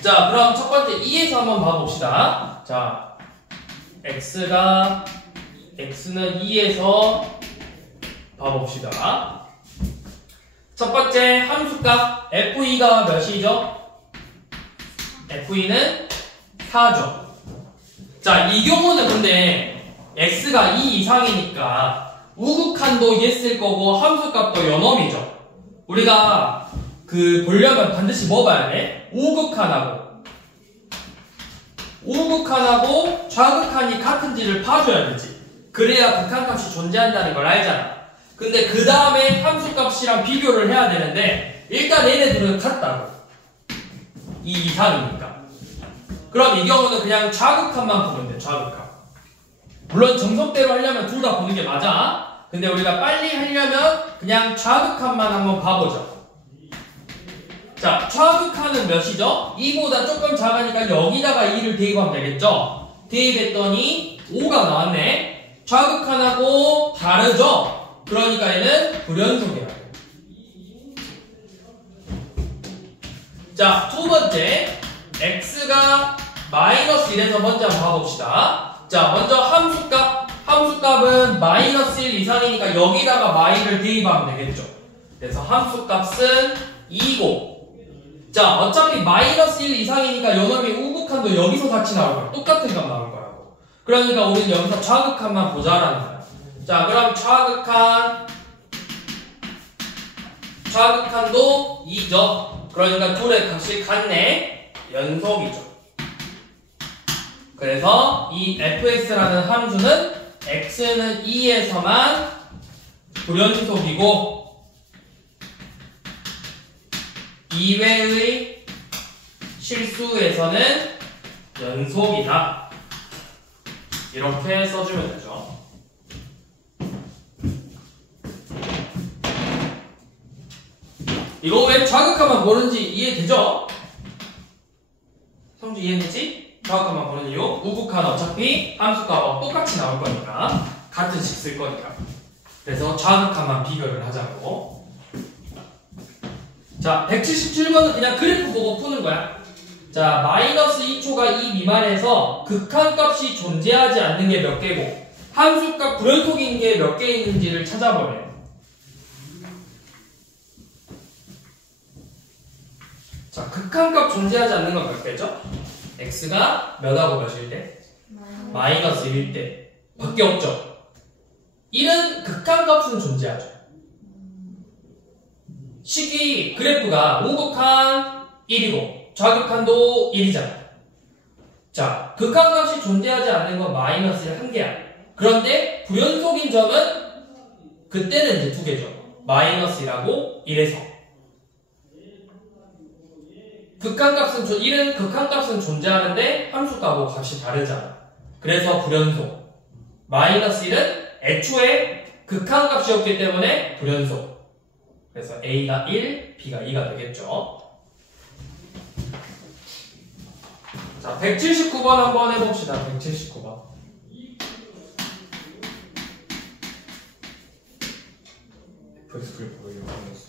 자, 그럼 첫 번째 2에서 한번 봐봅시다. 자, x는 2에서 봐봅시다. 첫 번째 함수값 f2가 몇이죠? f2는 4죠. 자, 이 경우는 근데 x가 2 이상이니까 우극한도 있을 거고 함수값도 연엄이죠. 우리가 보려면 반드시 뭐 봐야 돼? 우극한하고 좌극한이 같은지를 봐줘야 되지. 그래야 극한값이 존재한다는 걸 알잖아. 근데 그 다음에 함수값이랑 비교를 해야 되는데 일단 얘네들은 같다고. 2 이상이니까. 그럼 이 경우는 그냥 좌극한만 보면 돼. 좌극한. 물론 정석대로 하려면 둘 다 보는 게 맞아. 근데 우리가 빨리 하려면 그냥 좌극한만 한번 봐보자. 자, 좌극한은 몇이죠? 2보다 조금 작으니까 여기다가 2를 대입하면 되겠죠? 대입했더니 5가 나왔네. 좌극한하고 다르죠? 그러니까 얘는 불연속이야. 자, 두 번째 x가 마이너스 1에서 먼저 한번 봐봅시다. 자, 먼저 함수값은 마이너스 1 이상이니까 여기다가 마이를 대입하면 되겠죠. 그래서 함수값은 2고, 자, 어차피 마이너스 1 이상이니까 연엄이 우극한도 여기서 같이 나올 거야. 똑같은 값 나올 거라고. 그러니까 우리는 여기서 좌극한만 보자라는 거야. 자, 그럼 좌극한도 2죠. 그러니까 둘의 값이 같네. 연속이죠. 그래서 이 fx라는 함수는 x는 2에서만 불연속이고 2회의 실수에서는 연속이다. 이렇게 써주면 되죠. 이거 왜 좌극하만 보는지 이해되죠? 성주 이해되지? 좌극하만 보는 이유? 우극한 어차피 함수값하고 똑같이 나올 거니까 같은 식 쓸 거니까. 그래서 좌극한만 비교를 하자고. 자, 177번은 그냥 그래프 보고 푸는 거야. 자, 마이너스 2초가 2 미만에서 극한값이 존재하지 않는 게 몇 개고 함수값 불연속인 게 몇 개 있는지를 찾아보래요. 자, 극한값 존재하지 않는 건 몇 개죠? x가 몇하고 몇일 때? 마이너스 1일 때 밖에 없죠. 1은 극한값은 존재하죠. 식이 그래프가 우극한 1이고 좌극한도 1이잖아. 자, 극한값이 존재하지 않는 건 마이너스 1개야. 그런데 불연속인 점은 그때는 이제 2개죠. 마이너스 1하고 1에서. 극한값은 존재하는데 함수값하고 값이 다르잖아. 그래서 불연속. 마이너스 1은 애초에 극한값이었기 때문에 불연속. 그래서 A가 1, B가 2가 되겠죠. 자, 179번 한번 해봅시다. 179번. FX 그래프가 이렇게 생겼어.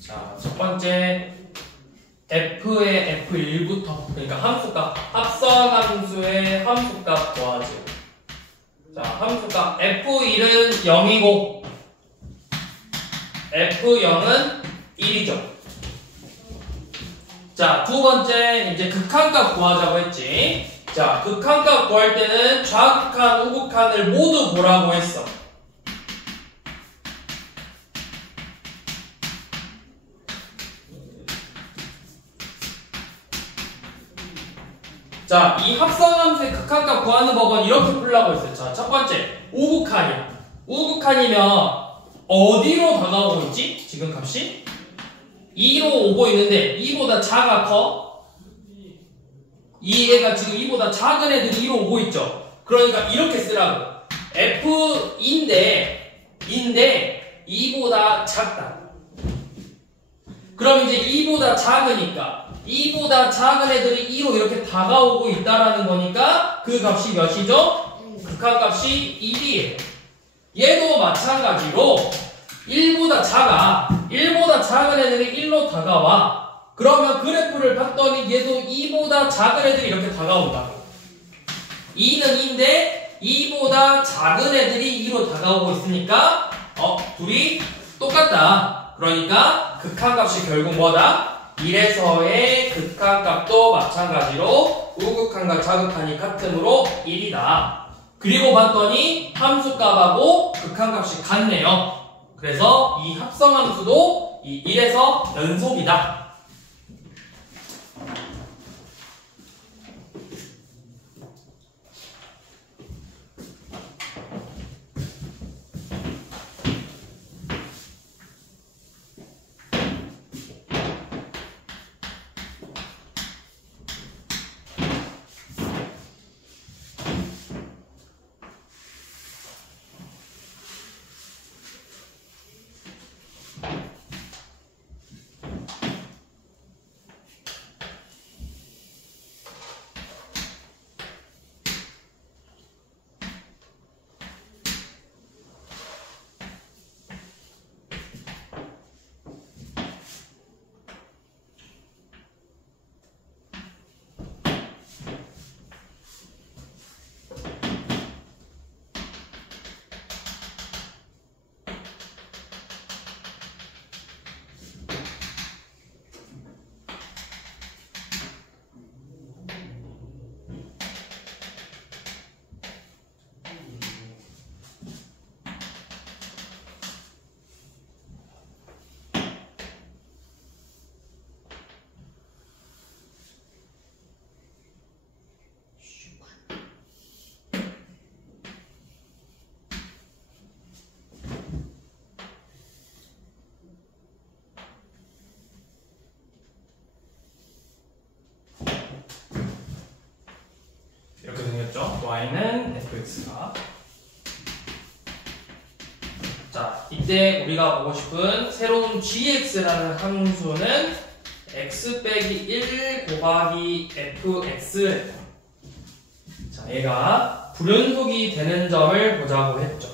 자, 첫 번째 f의 f1부터 그러니까 함수값 합성함수의 함수값 구하지. 자, 함수값 f1은 0이고 f0은 1이죠. 자, 두 번째 이제 극한값 구하자고 했지. 자, 극한값 구할 때는 좌극한, 우극한을 모두 보라고 했어. 자, 이 합성함수의 극한값 구하는 법은 이렇게 풀라고 했어요. 자, 첫 번째, 우극한이야. 우극한이면 어디로 다가오고 있지? 지금 값이? 2로 오고 있는데 2보다 작아 커? 이 애가 지금 2보다 작은 애들이 2로 오고 있죠. 그러니까 이렇게 쓰라고. F인데 2보다 작다. 그럼 이제 2보다 작으니까 2보다 작은 애들이 2로 이렇게 다가오고 있다라는 거니까 그 값이 몇이죠? 극한값이 1이에요. 얘도 마찬가지로 1보다 작은 애들이 1로 다가와. 그러면 그래프를 봤더니 얘도 2보다 작은 애들이 이렇게 다가온다고. 2는 2인데 2보다 작은 애들이 2로 다가오고 있으니까 둘이 똑같다. 그러니까 극한값이 결국 뭐다? 1에서의 극한값도 마찬가지로 우극한과 좌극한이 같으므로 1이다. 그리고 봤더니 함수값하고 극한값이 같네요. 그래서 이 합성함수도 이 1에서 연속이다. fx가. 자, 이때 우리가 보고 싶은 새로운 gx라는 함수는 x 빼기 1 곱하기 fx. 자, 얘가 불연속이 되는 점을 보자고 했죠.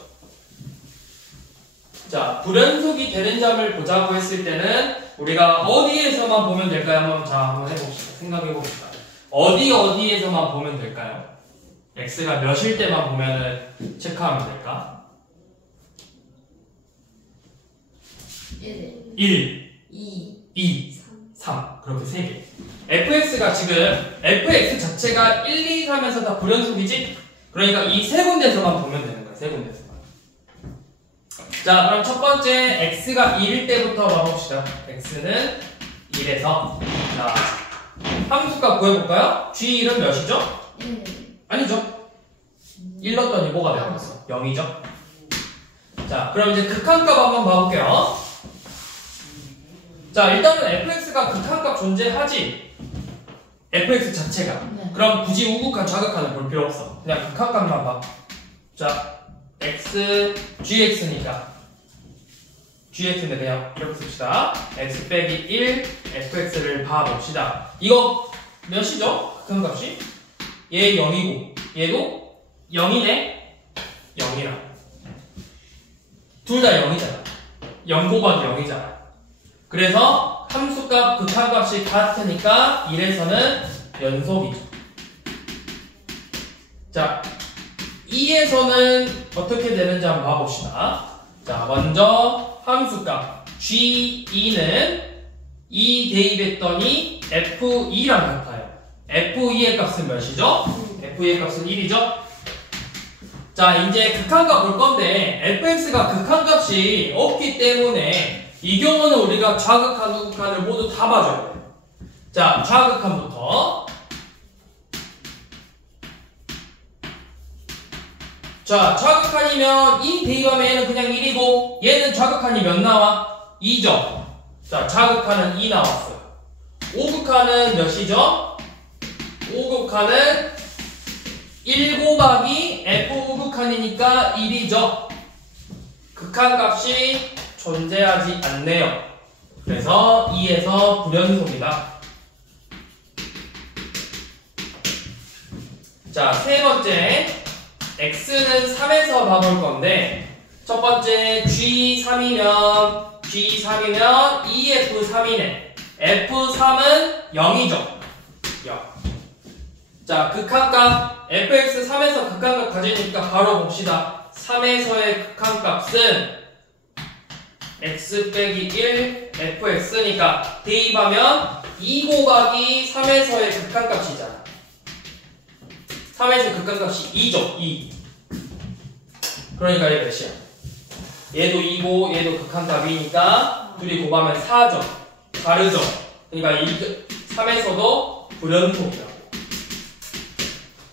자, 불연속이 되는 점을 보자고 했을 때는 우리가 어디에서만 보면 될까요? 한번 해봅시다. 생각해봅시다. 어디에서만 보면 될까요? x가 몇일 때만 보면은 체크하면 될까? 1, 2, 3 그렇게 3개. fx가 지금 fx 자체가 1, 2, 3에서 다 불연속이지? 그러니까 이 세 군데서만 보면 되는 거야. 세 군데서만. 자, 그럼 첫 번째 x가 1일 때부터 봐봅시다. x는 1에서 자, 함수값 구해볼까요? g1은 몇이죠? 1. 아니죠. 1 넣었더니 뭐가 되어있어? 0이죠. 자, 그럼 이제 극한값 한번 봐볼게요. 자, 일단은 fx가 극한값 존재하지. fx 자체가. 네. 그럼 굳이 우극한 좌극한을 볼 필요 없어. 그냥 극한값만 봐. 자, x, gx니까 gx는 그냥 이렇게 씁시다. x 빼기 1 fx를 봐봅시다. 이거 몇이죠? 극한값이? 얘 0이고 얘도 0이네? 0이라. 둘 다 0이잖아. 0 곱하기 0이잖아. 그래서 함수값 극한값이 같으니까 1에서는 연속이죠. 자, 2에서는 어떻게 되는지 한번 봐봅시다. 자, 먼저 함수값 g2는 2 대입했더니 f2랑 같아요. f2의 값은 몇이죠? f2의 값은 1이죠? 자, 이제 극한값 볼 건데 fx가 극한값이 없기 때문에 이 경우는 우리가 좌극한, 우극한을 모두 다 봐줘야 돼요. 자, 좌극한부터. 자, 좌극한이면 2 대입하면 얘는 그냥 1이고 얘는 좌극한이 몇 나와? 2죠. 자, 좌극한은 2 나왔어요. 우극한은 몇이죠? 우극한은 1 곱하기 f 우극한이니까 1이죠. 극한값이 존재하지 않네요. 그래서 2에서 불연속이다. 자, 세 번째 x는 3에서 봐볼 건데 첫 번째 g3이면 2f3이네. f3은 0이죠. 0. 자, 극한값 fx 3에서 극한값 가지니까 바로 봅시다. 3에서의 극한값은 x 빼기 1 fx니까 대입하면 2 곱하기 3에서의 극한값이잖아. 3에서 극한값이 2죠. 2. 그러니까 얘 몇이야? 얘도 2고 얘도 극한값이니까 둘이 곱하면 4죠. 다르죠. 그러니까 3에서도 불연속이라고.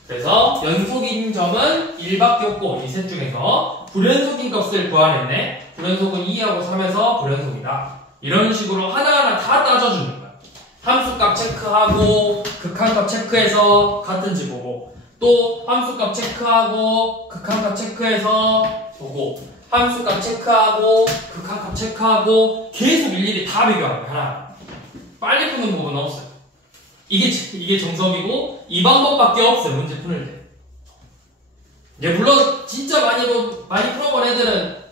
그래서 연속인 점은 1밖에 없고 이 셋 중에서 불연속인 값을 구하랬네. 불연속은 2하고 3에서 불연속이다. 이런 식으로 하나하나 다 따져주는 거야. 함수값 체크하고 극한값 체크해서 같은지 보고 또 함수값 체크하고 극한값 체크해서 보고 함수값 체크하고 극한값 체크하고 계속 일일이 다 비교하는 거야. 하나. 빨리 푸는 부분은 없어요. 이게 정석이고 이 방법밖에 없어요. 문제 풀 때. 이제 물론 진짜 많이 풀어본 애들은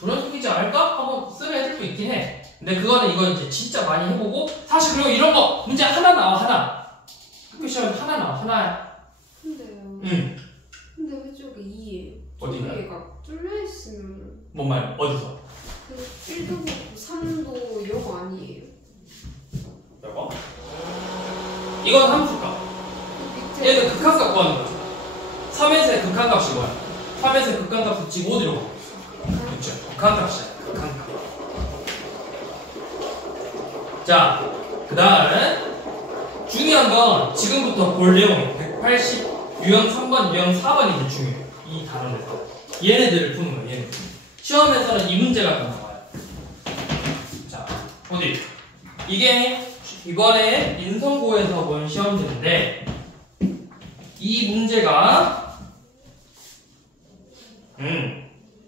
불연속이지 않을까? 하고 쓰는 애들도 있긴 해. 근데 그거는 이거 이제 진짜 많이 해보고 사실 그리고 이런 거 문제 하나 나와 하나. 학교 시험에 하나 나와 하나야. 근데요. 근데 왜 저게 2예요? 어디가요? 얘가 뚫려있으면 뭔 말? 어디서? 그 1도 그렇고 3도 0 아니에요? 이거? 이건 함수값. 밑에 얘는 극한값 구하는 거죠. 3에서의 극한값이 뭐야? 3에서의 극한값을 지금 어디로 가고 있어? 그렇죠. 극한값이야. 극한값. 자, 그 다음은 중요한 건 지금부터 볼 내용이 180 유형 3번, 유형 4번이 이제 중요해요. 이 단원에서. 얘네들을 푸는 거예요. 얘네들. 시험에서는 이 문제가 더 나와요. 자, 어디? 이게 이번에 인성고에서 본 시험지인데 이 문제가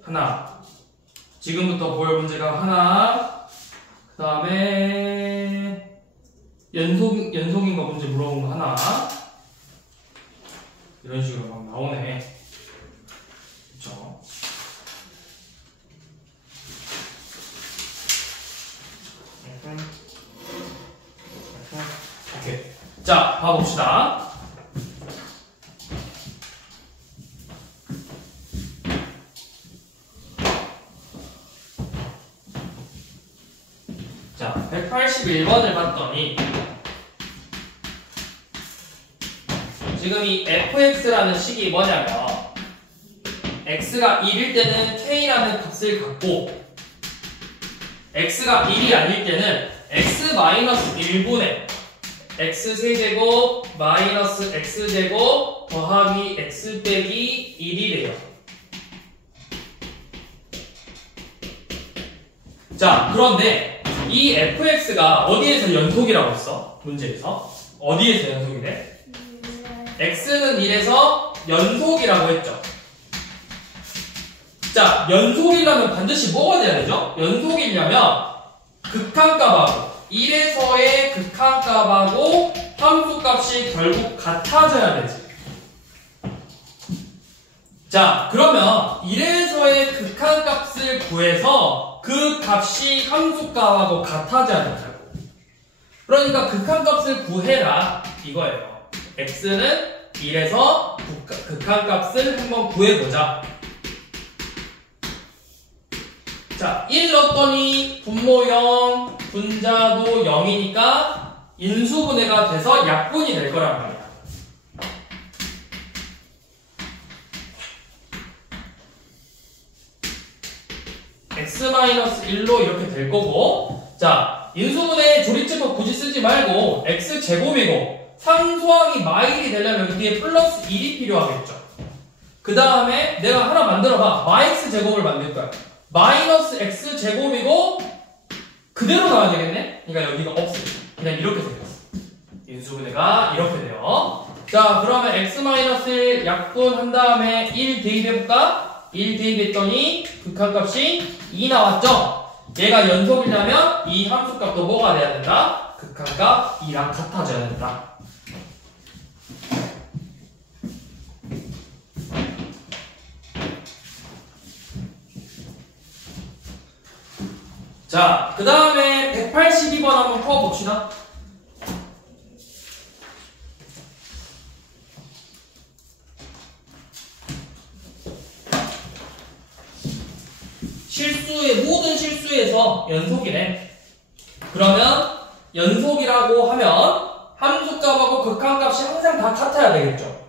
하나. 지금부터 볼 문제가 하나. 그 다음에 연속인 거 문제 물어본 거 하나. 이런 식으로 막 나오네. 그쵸? 오케이. 자, 봐봅시다. 자, 181번을 봤더니 지금 이 fx라는 식이 뭐냐면 x가 1일 때는 k라는 값을 갖고 x가 1이 아닐 때는 x-1분의 x세제곱 마이너스 x제곱 더하기 x 빼기 1이래요. 자, 그런데 이 fx가 어디에서 연속이라고 했어? 문제에서 어디에서 연속이래? x는 1에서 연속이라고 했죠. 자, 연속이려면 반드시 뭐가 돼야 되죠? 연속이려면 극한값하고 1에서의 극한값하고 함수값이 결국 같아져야 되지. 자, 그러면 1에서의 극한값을 구해서 그 값이 함수값하고 같아져야 된다고. 그러니까 극한값을 구해라 이거예요. x는 1에서 극한값을 한번 구해보자. 자, 1 넣었더니 분모 0, 분자도 0이니까 인수분해가 돼서 약분이 될 거란 말이야. x-1로 이렇게 될 거고, 자, 인수분해 조립제법 굳이 쓰지 말고 x제곱이고 상수항이 마일이 되려면 여기에 플러스 1이 필요하겠죠. 그 다음에 내가 하나 만들어봐. 마x제곱을 만들 거야. 마이너스 x제곱이고 그대로 나와야 되겠네? 그러니까 여기가 없어. 그냥 이렇게 생겼어. 인수분해가 이렇게 돼요. 자, 그러면 x-1 약분한 다음에 1 대입해볼까? 1 대입했더니 극한값이 2 나왔죠? 얘가 연속이려면 이 함수값도 뭐가 돼야 된다? 극한값 2랑 같아져야 된다. 자, 그 다음에 182번 한번 풀어봅시다. 모든 실수에서 연속이래. 그러면 연속이라고 하면 함수값하고 극한값이 항상 다 같아야 되겠죠.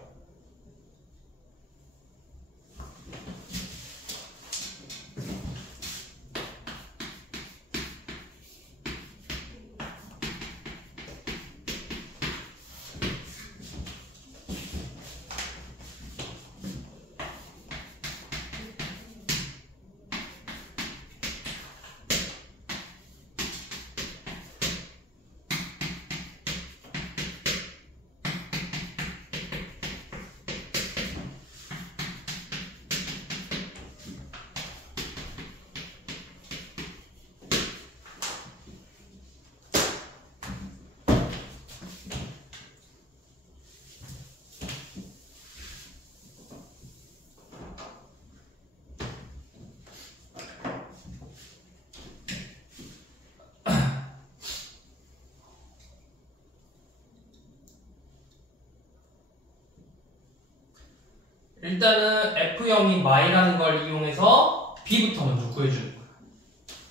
일단은 F형이 마이라는 걸 이용해서 B부터 먼저 구해주는 거야.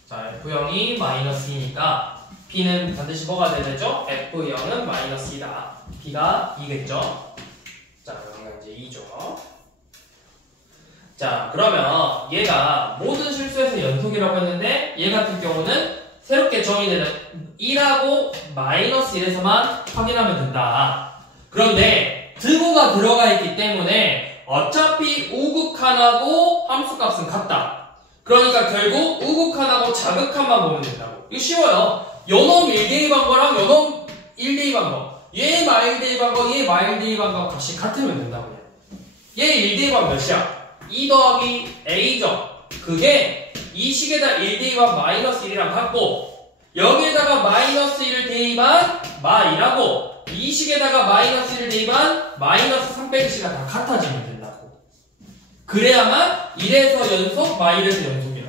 자, F형이 마이너스 2니까 B는 반드시 뭐가 돼야 되죠? F형은 마이너스 2다. B가 2겠죠? 자, 여기가 이제 2죠. 자, 그러면 얘가 모든 실수에서 연속이라고 했는데 얘 같은 경우는 새롭게 정의되는 1하고 마이너스 1에서만 확인하면 된다. 그런데 등호가 들어가 있기 때문에 어차피 우극한하고 함수값은 같다. 그러니까 결국 우극한하고 자극한만 보면 된다고. 이거 쉬워요. 요놈 1 대입한 거랑 요놈 1 대입한 거, 얘 마일 대입한 거, 얘 마일 대입한 거 값이 같으면 된다고. 얘 1 대입하면 몇이야? 2 더하기 a죠. 그게 이 식에다 1 대입한 마이너스 1이랑 같고 여기에다가 마이너스 1을 대입한 마이라고 이 식에다가 마이너스 1을 대입한 마이너스 3 빼기 C가 다 같아지면 된다고. 그래야만 1에서 연속, 마이에서 연속이라고.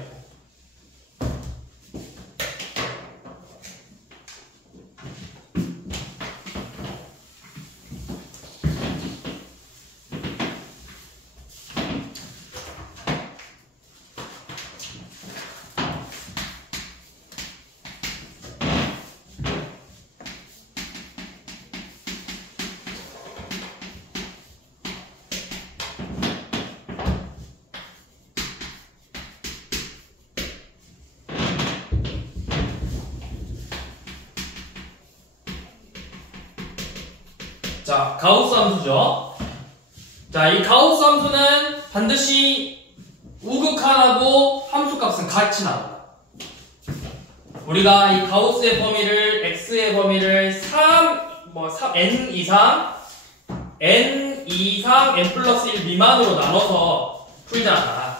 자, 가우스 함수죠. 자, 이 가우스 함수는 반드시 우극한하고 함수값은 같이 나온다. 우리가 이 가우스의 범위를 x의 범위를 n 이상 n 플러스 1 미만으로 나눠서 풀잖아.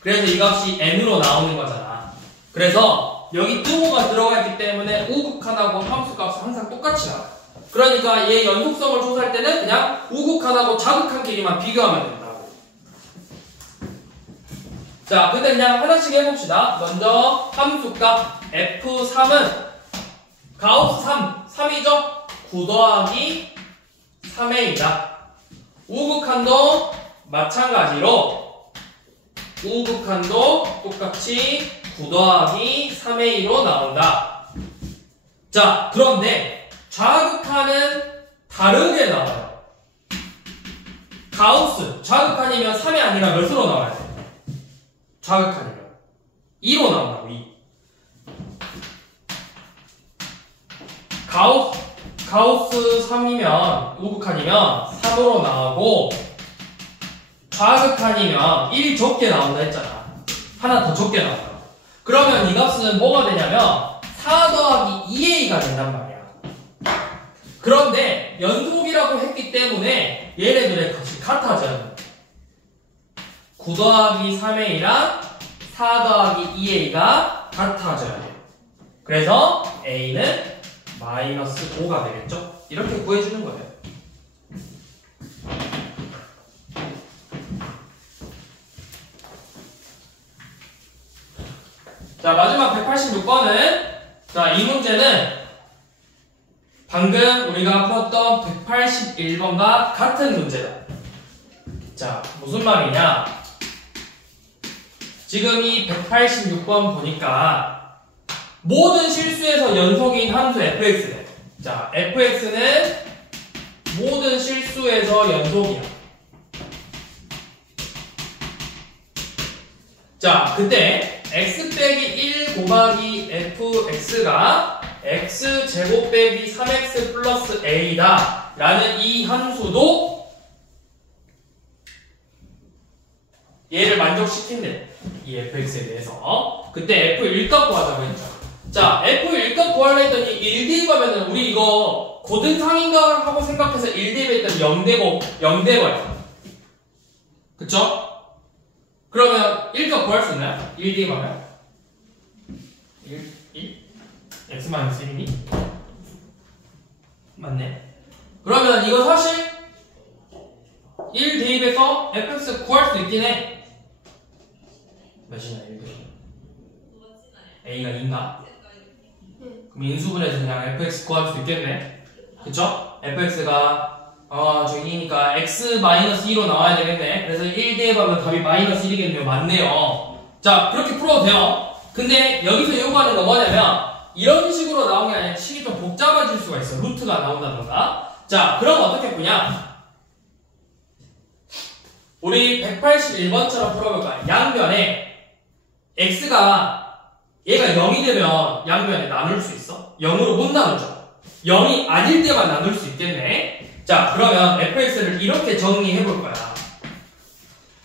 그래서 이 값이 n으로 나오는 거잖아. 그래서 여기 뜨고가 들어가 있기 때문에 우극한하고 함수값은 항상 똑같이 나와. 그러니까 얘 연속성을 조사할 때는 그냥 우극한하고 자극한끼리만 비교하면 된다고. 자, 근데 그냥 하나씩 해봅시다. 먼저 함수값 F3은 가우스 3이죠? 9 더하기 3A다. 우극한도 마찬가지로 우극한도 똑같이 9 더하기 3A로 나온다. 자, 그런데 좌극한은 다르게 나와요. 가우스, 좌극한이면 3이 아니라 몇으로 나와야 돼? 좌극한이면 2로 나온다고, 2. 가우스 3이면, 우극한이면 3으로 나오고, 좌극한이면 1이 적게 나온다 했잖아. 하나 더 적게 나온다. 그러면 이 값은 뭐가 되냐면, 4 더하기 2A가 된단 말이야. 그런데 연속이라고 했기 때문에 얘네들의 값이 같아져야 돼. 9 더하기 3A랑 4 더하기 2A가 같아져야 돼. 그래서 A는 마이너스 5가 되겠죠? 이렇게 구해주는 거예요. 자, 마지막 186번은 자, 이 문제는 방금 우리가 풀었던 181번과 같은 문제다. 자, 무슨 말이냐? 지금 이 186번 보니까 모든 실수에서 연속인 함수 fx래. 자, fx는 모든 실수에서 연속이야. 자, 그때 x 빼기 1 곱하기 fx가 x제곱 빼기 3x 플러스 a다 라는 이 함수도 얘를 만족시킨대. 이 fx에 대해서. 그때 f 1값 구하자고 했죠. 자, f 1값 구하려 했더니 1대입하면은 우리 이거 고등상인가 하고 생각해서 1대입했더니 0대고요. 그쵸? 그러면 1값 구할 수 있나요? 1대입하면 1? x-1이니? 맞네. 그러면 이거 사실 1 대입해서 fx 구할 수 있긴 해. 몇이냐 1 대입? a가 2인가? 그럼 인수분해서 그냥 fx 구할 수 있겠네. 그쵸? fx가 저기니까 x-2로 나와야 되겠네. 그래서 1 대입하면 답이 마이너스 1이겠네요. 맞네요. 자, 그렇게 풀어도 돼요. 근데 여기서 요구하는 건 뭐냐면 이런 식으로 나온 게 아니라 식이 좀 복잡해질 수가 있어. 루트가 나온다던가. 자, 그럼 어떻게 푸냐? 우리 181번처럼 풀어볼까? 양변에 x가 얘가 0이 되면 양변에 나눌 수 있어? 0으로 못 나누죠. 0이 아닐 때만 나눌 수 있겠네. 자, 그러면 fx를 이렇게 정리해볼 거야.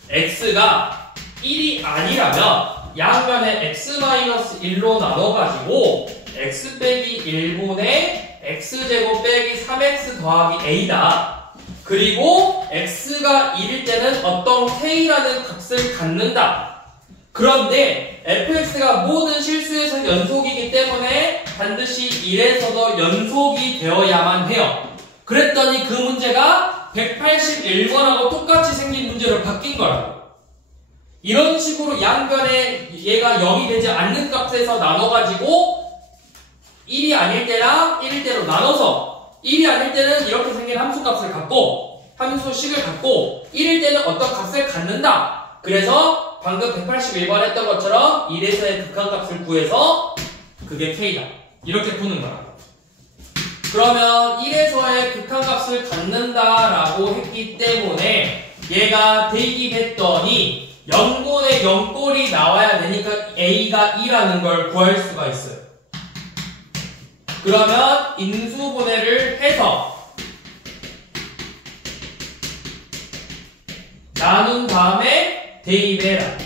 x가 1이 아니라면 양변에 x-1로 나눠가지고 x 빼기 1분의 x제곱 빼기 3x 더하기 a다. 그리고 x가 1일 때는 어떤 k라는 값을 갖는다. 그런데 fx가 모든 실수에서 연속이기 때문에 반드시 1에서도 연속이 되어야만 해요. 그랬더니 그 문제가 181번하고 똑같이 생긴 문제로 바뀐 거라고. 이런 식으로 양변에 얘가 0이 되지 않는 값에서 나눠가지고 1이 아닐 때랑 1일 때로 나눠서 1이 아닐 때는 이렇게 생긴 함수값을 갖고 함수식을 갖고 1일 때는 어떤 값을 갖는다. 그래서 방금 181번 했던 것처럼 1에서의 극한값을 구해서 그게 k다. 이렇게 푸는 거라고. 그러면 1에서의 극한값을 갖는다라고 했기 때문에 얘가 대입했더니 0분의 0꼴이 나와야 되니까 a가 2라는 걸 구할 수가 있어요. 그러면 인수분해를 해서 나눈 다음에 대입해라.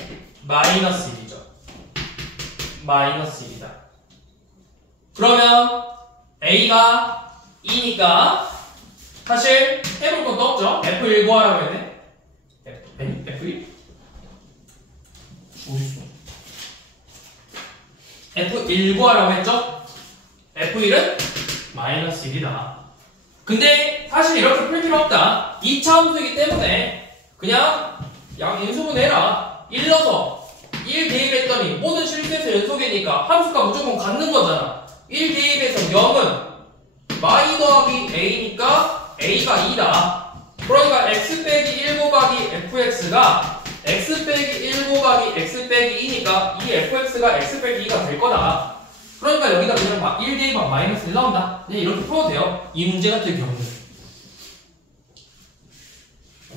마이너스 1이죠. 마이너스 1이다. 그러면 a가 2니까 사실 해볼 것도 없죠. F1 구하라고 했네. F1? 어딨어? F1 구하라고 했죠? F1은 마이너스 1이다. 근데 사실 이렇게 풀 필요 없다. 2차 함수이기 때문에 그냥 양 인수분해해라. 1 넣어서 1 대입했더니 모든 실수에서 연속이니까 함수가 무조건 갖는 거잖아. 1 대입해서 0은 마이 더하기 a니까 a가 2다. 그러니까 x 빼기 1 곱하기 fx가 x 빼기 1 곱하기 x 빼기 2니까 이 fx가 x 빼기 2가 될 거다. 그러니까 여기다 그냥 1 대입하면 마이너스 1 나온다. 그냥 이렇게 풀어도 돼요. 이 문제 같은 경우는.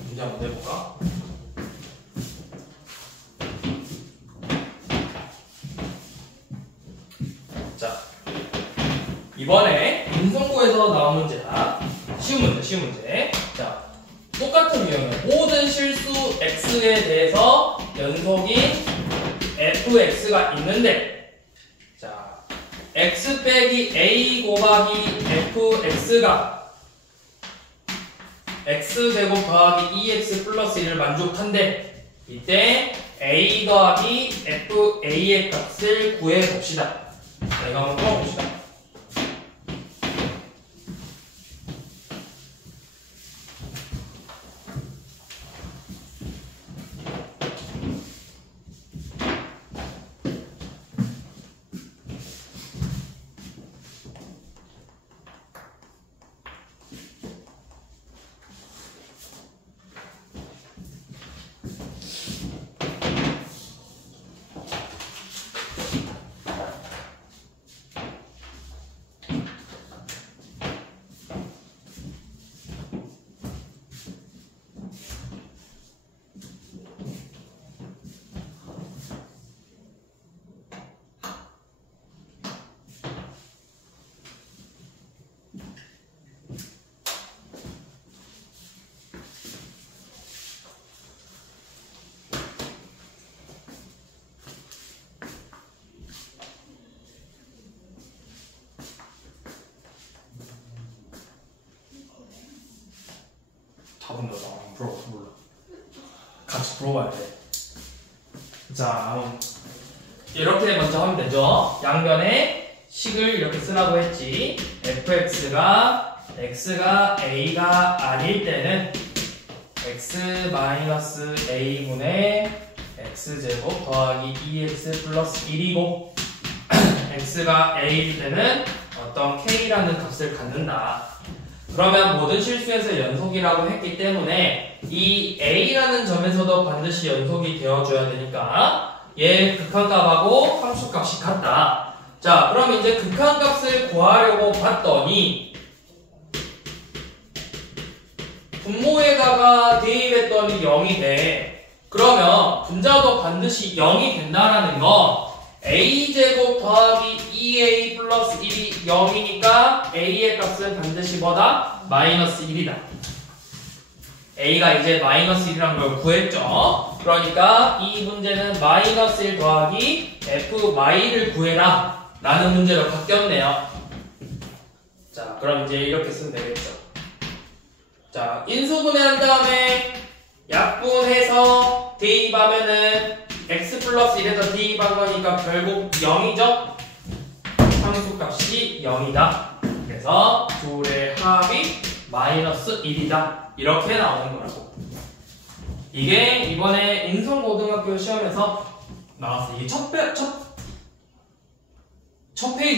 문제 한번 내볼까? 자, 이번에 인성고에서 나온 문제다. 쉬운 문제, 쉬운 문제. 자, 똑같은 유형은 모든 실수 x에 대해서 연속인 fx가 있는데, 자, x 빼기 a 곱하기 fx가 x제곱 더하기 2x 플러스 1을 만족한데, 이때 a 더하기 fa의 값을 구해봅시다. 자, 이거 한번 풀어봅시다. 답은 너도 안 풀어 몰라. 같이 풀어봐야 돼. 자, 이렇게 먼저 하면 되죠. 양변에 식을 이렇게 쓰라고 했지. fx가 x가 a가 아닐 때는 x-a분의 x제곱 더하기 2x 플러스 1이고 x가 a일 때는 어떤 k라는 값을 갖는다. 그러면 모든 실수에서 연속이라고 했기 때문에 이 a라는 점에서도 반드시 연속이 되어줘야 되니까 얘 극한값하고 함수값이 같다. 자, 그럼 이제 극한값을 구하려고 봤더니 분모에다가 대입했더니 0이 돼. 그러면 분자도 반드시 0이 된다라는 거 a제곱 더하기 2a 플러스 1이 0이니까 a의 값은 반드시 뭐다? 마이너스 1이다. a가 이제 마이너스 1이라는 걸 구했죠. 그러니까 이 문제는 마이너스 1 더하기 f-를 구해라 라는 문제로 바뀌었네요. 자, 그럼 이제 이렇게 쓰면 되겠죠. 자, 인수분해한 다음에 약분해서 대입하면은 x 플러스 1에서 대입한 거니까 결국 0이죠? 함수값이 0이다. 그래서 둘의 합이 마이너스 1이다. 이렇게 나오는 거라고. 이게 이번에 인성고등학교 시험에서 나왔어. 이게 첫 페이지에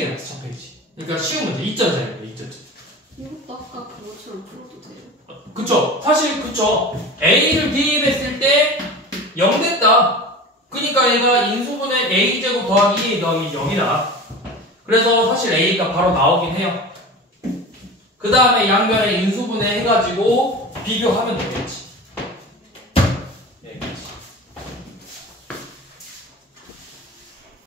나왔어, 첫 페이지. 그러니까 쉬운 문제, 2점짜리예요, 2점짜리. 이것도 아까 그것처럼 풀어도 돼요? 그쵸? 사실 그쵸? A를 대입했을 때 0 됐다. 그니까 얘가 인수분해 A제곱 더하기 2 더하기 0이다. 그래서 사실 A가 바로 나오긴 해요. 그 다음에 양변에 인수분해 해가지고 비교하면 되겠지.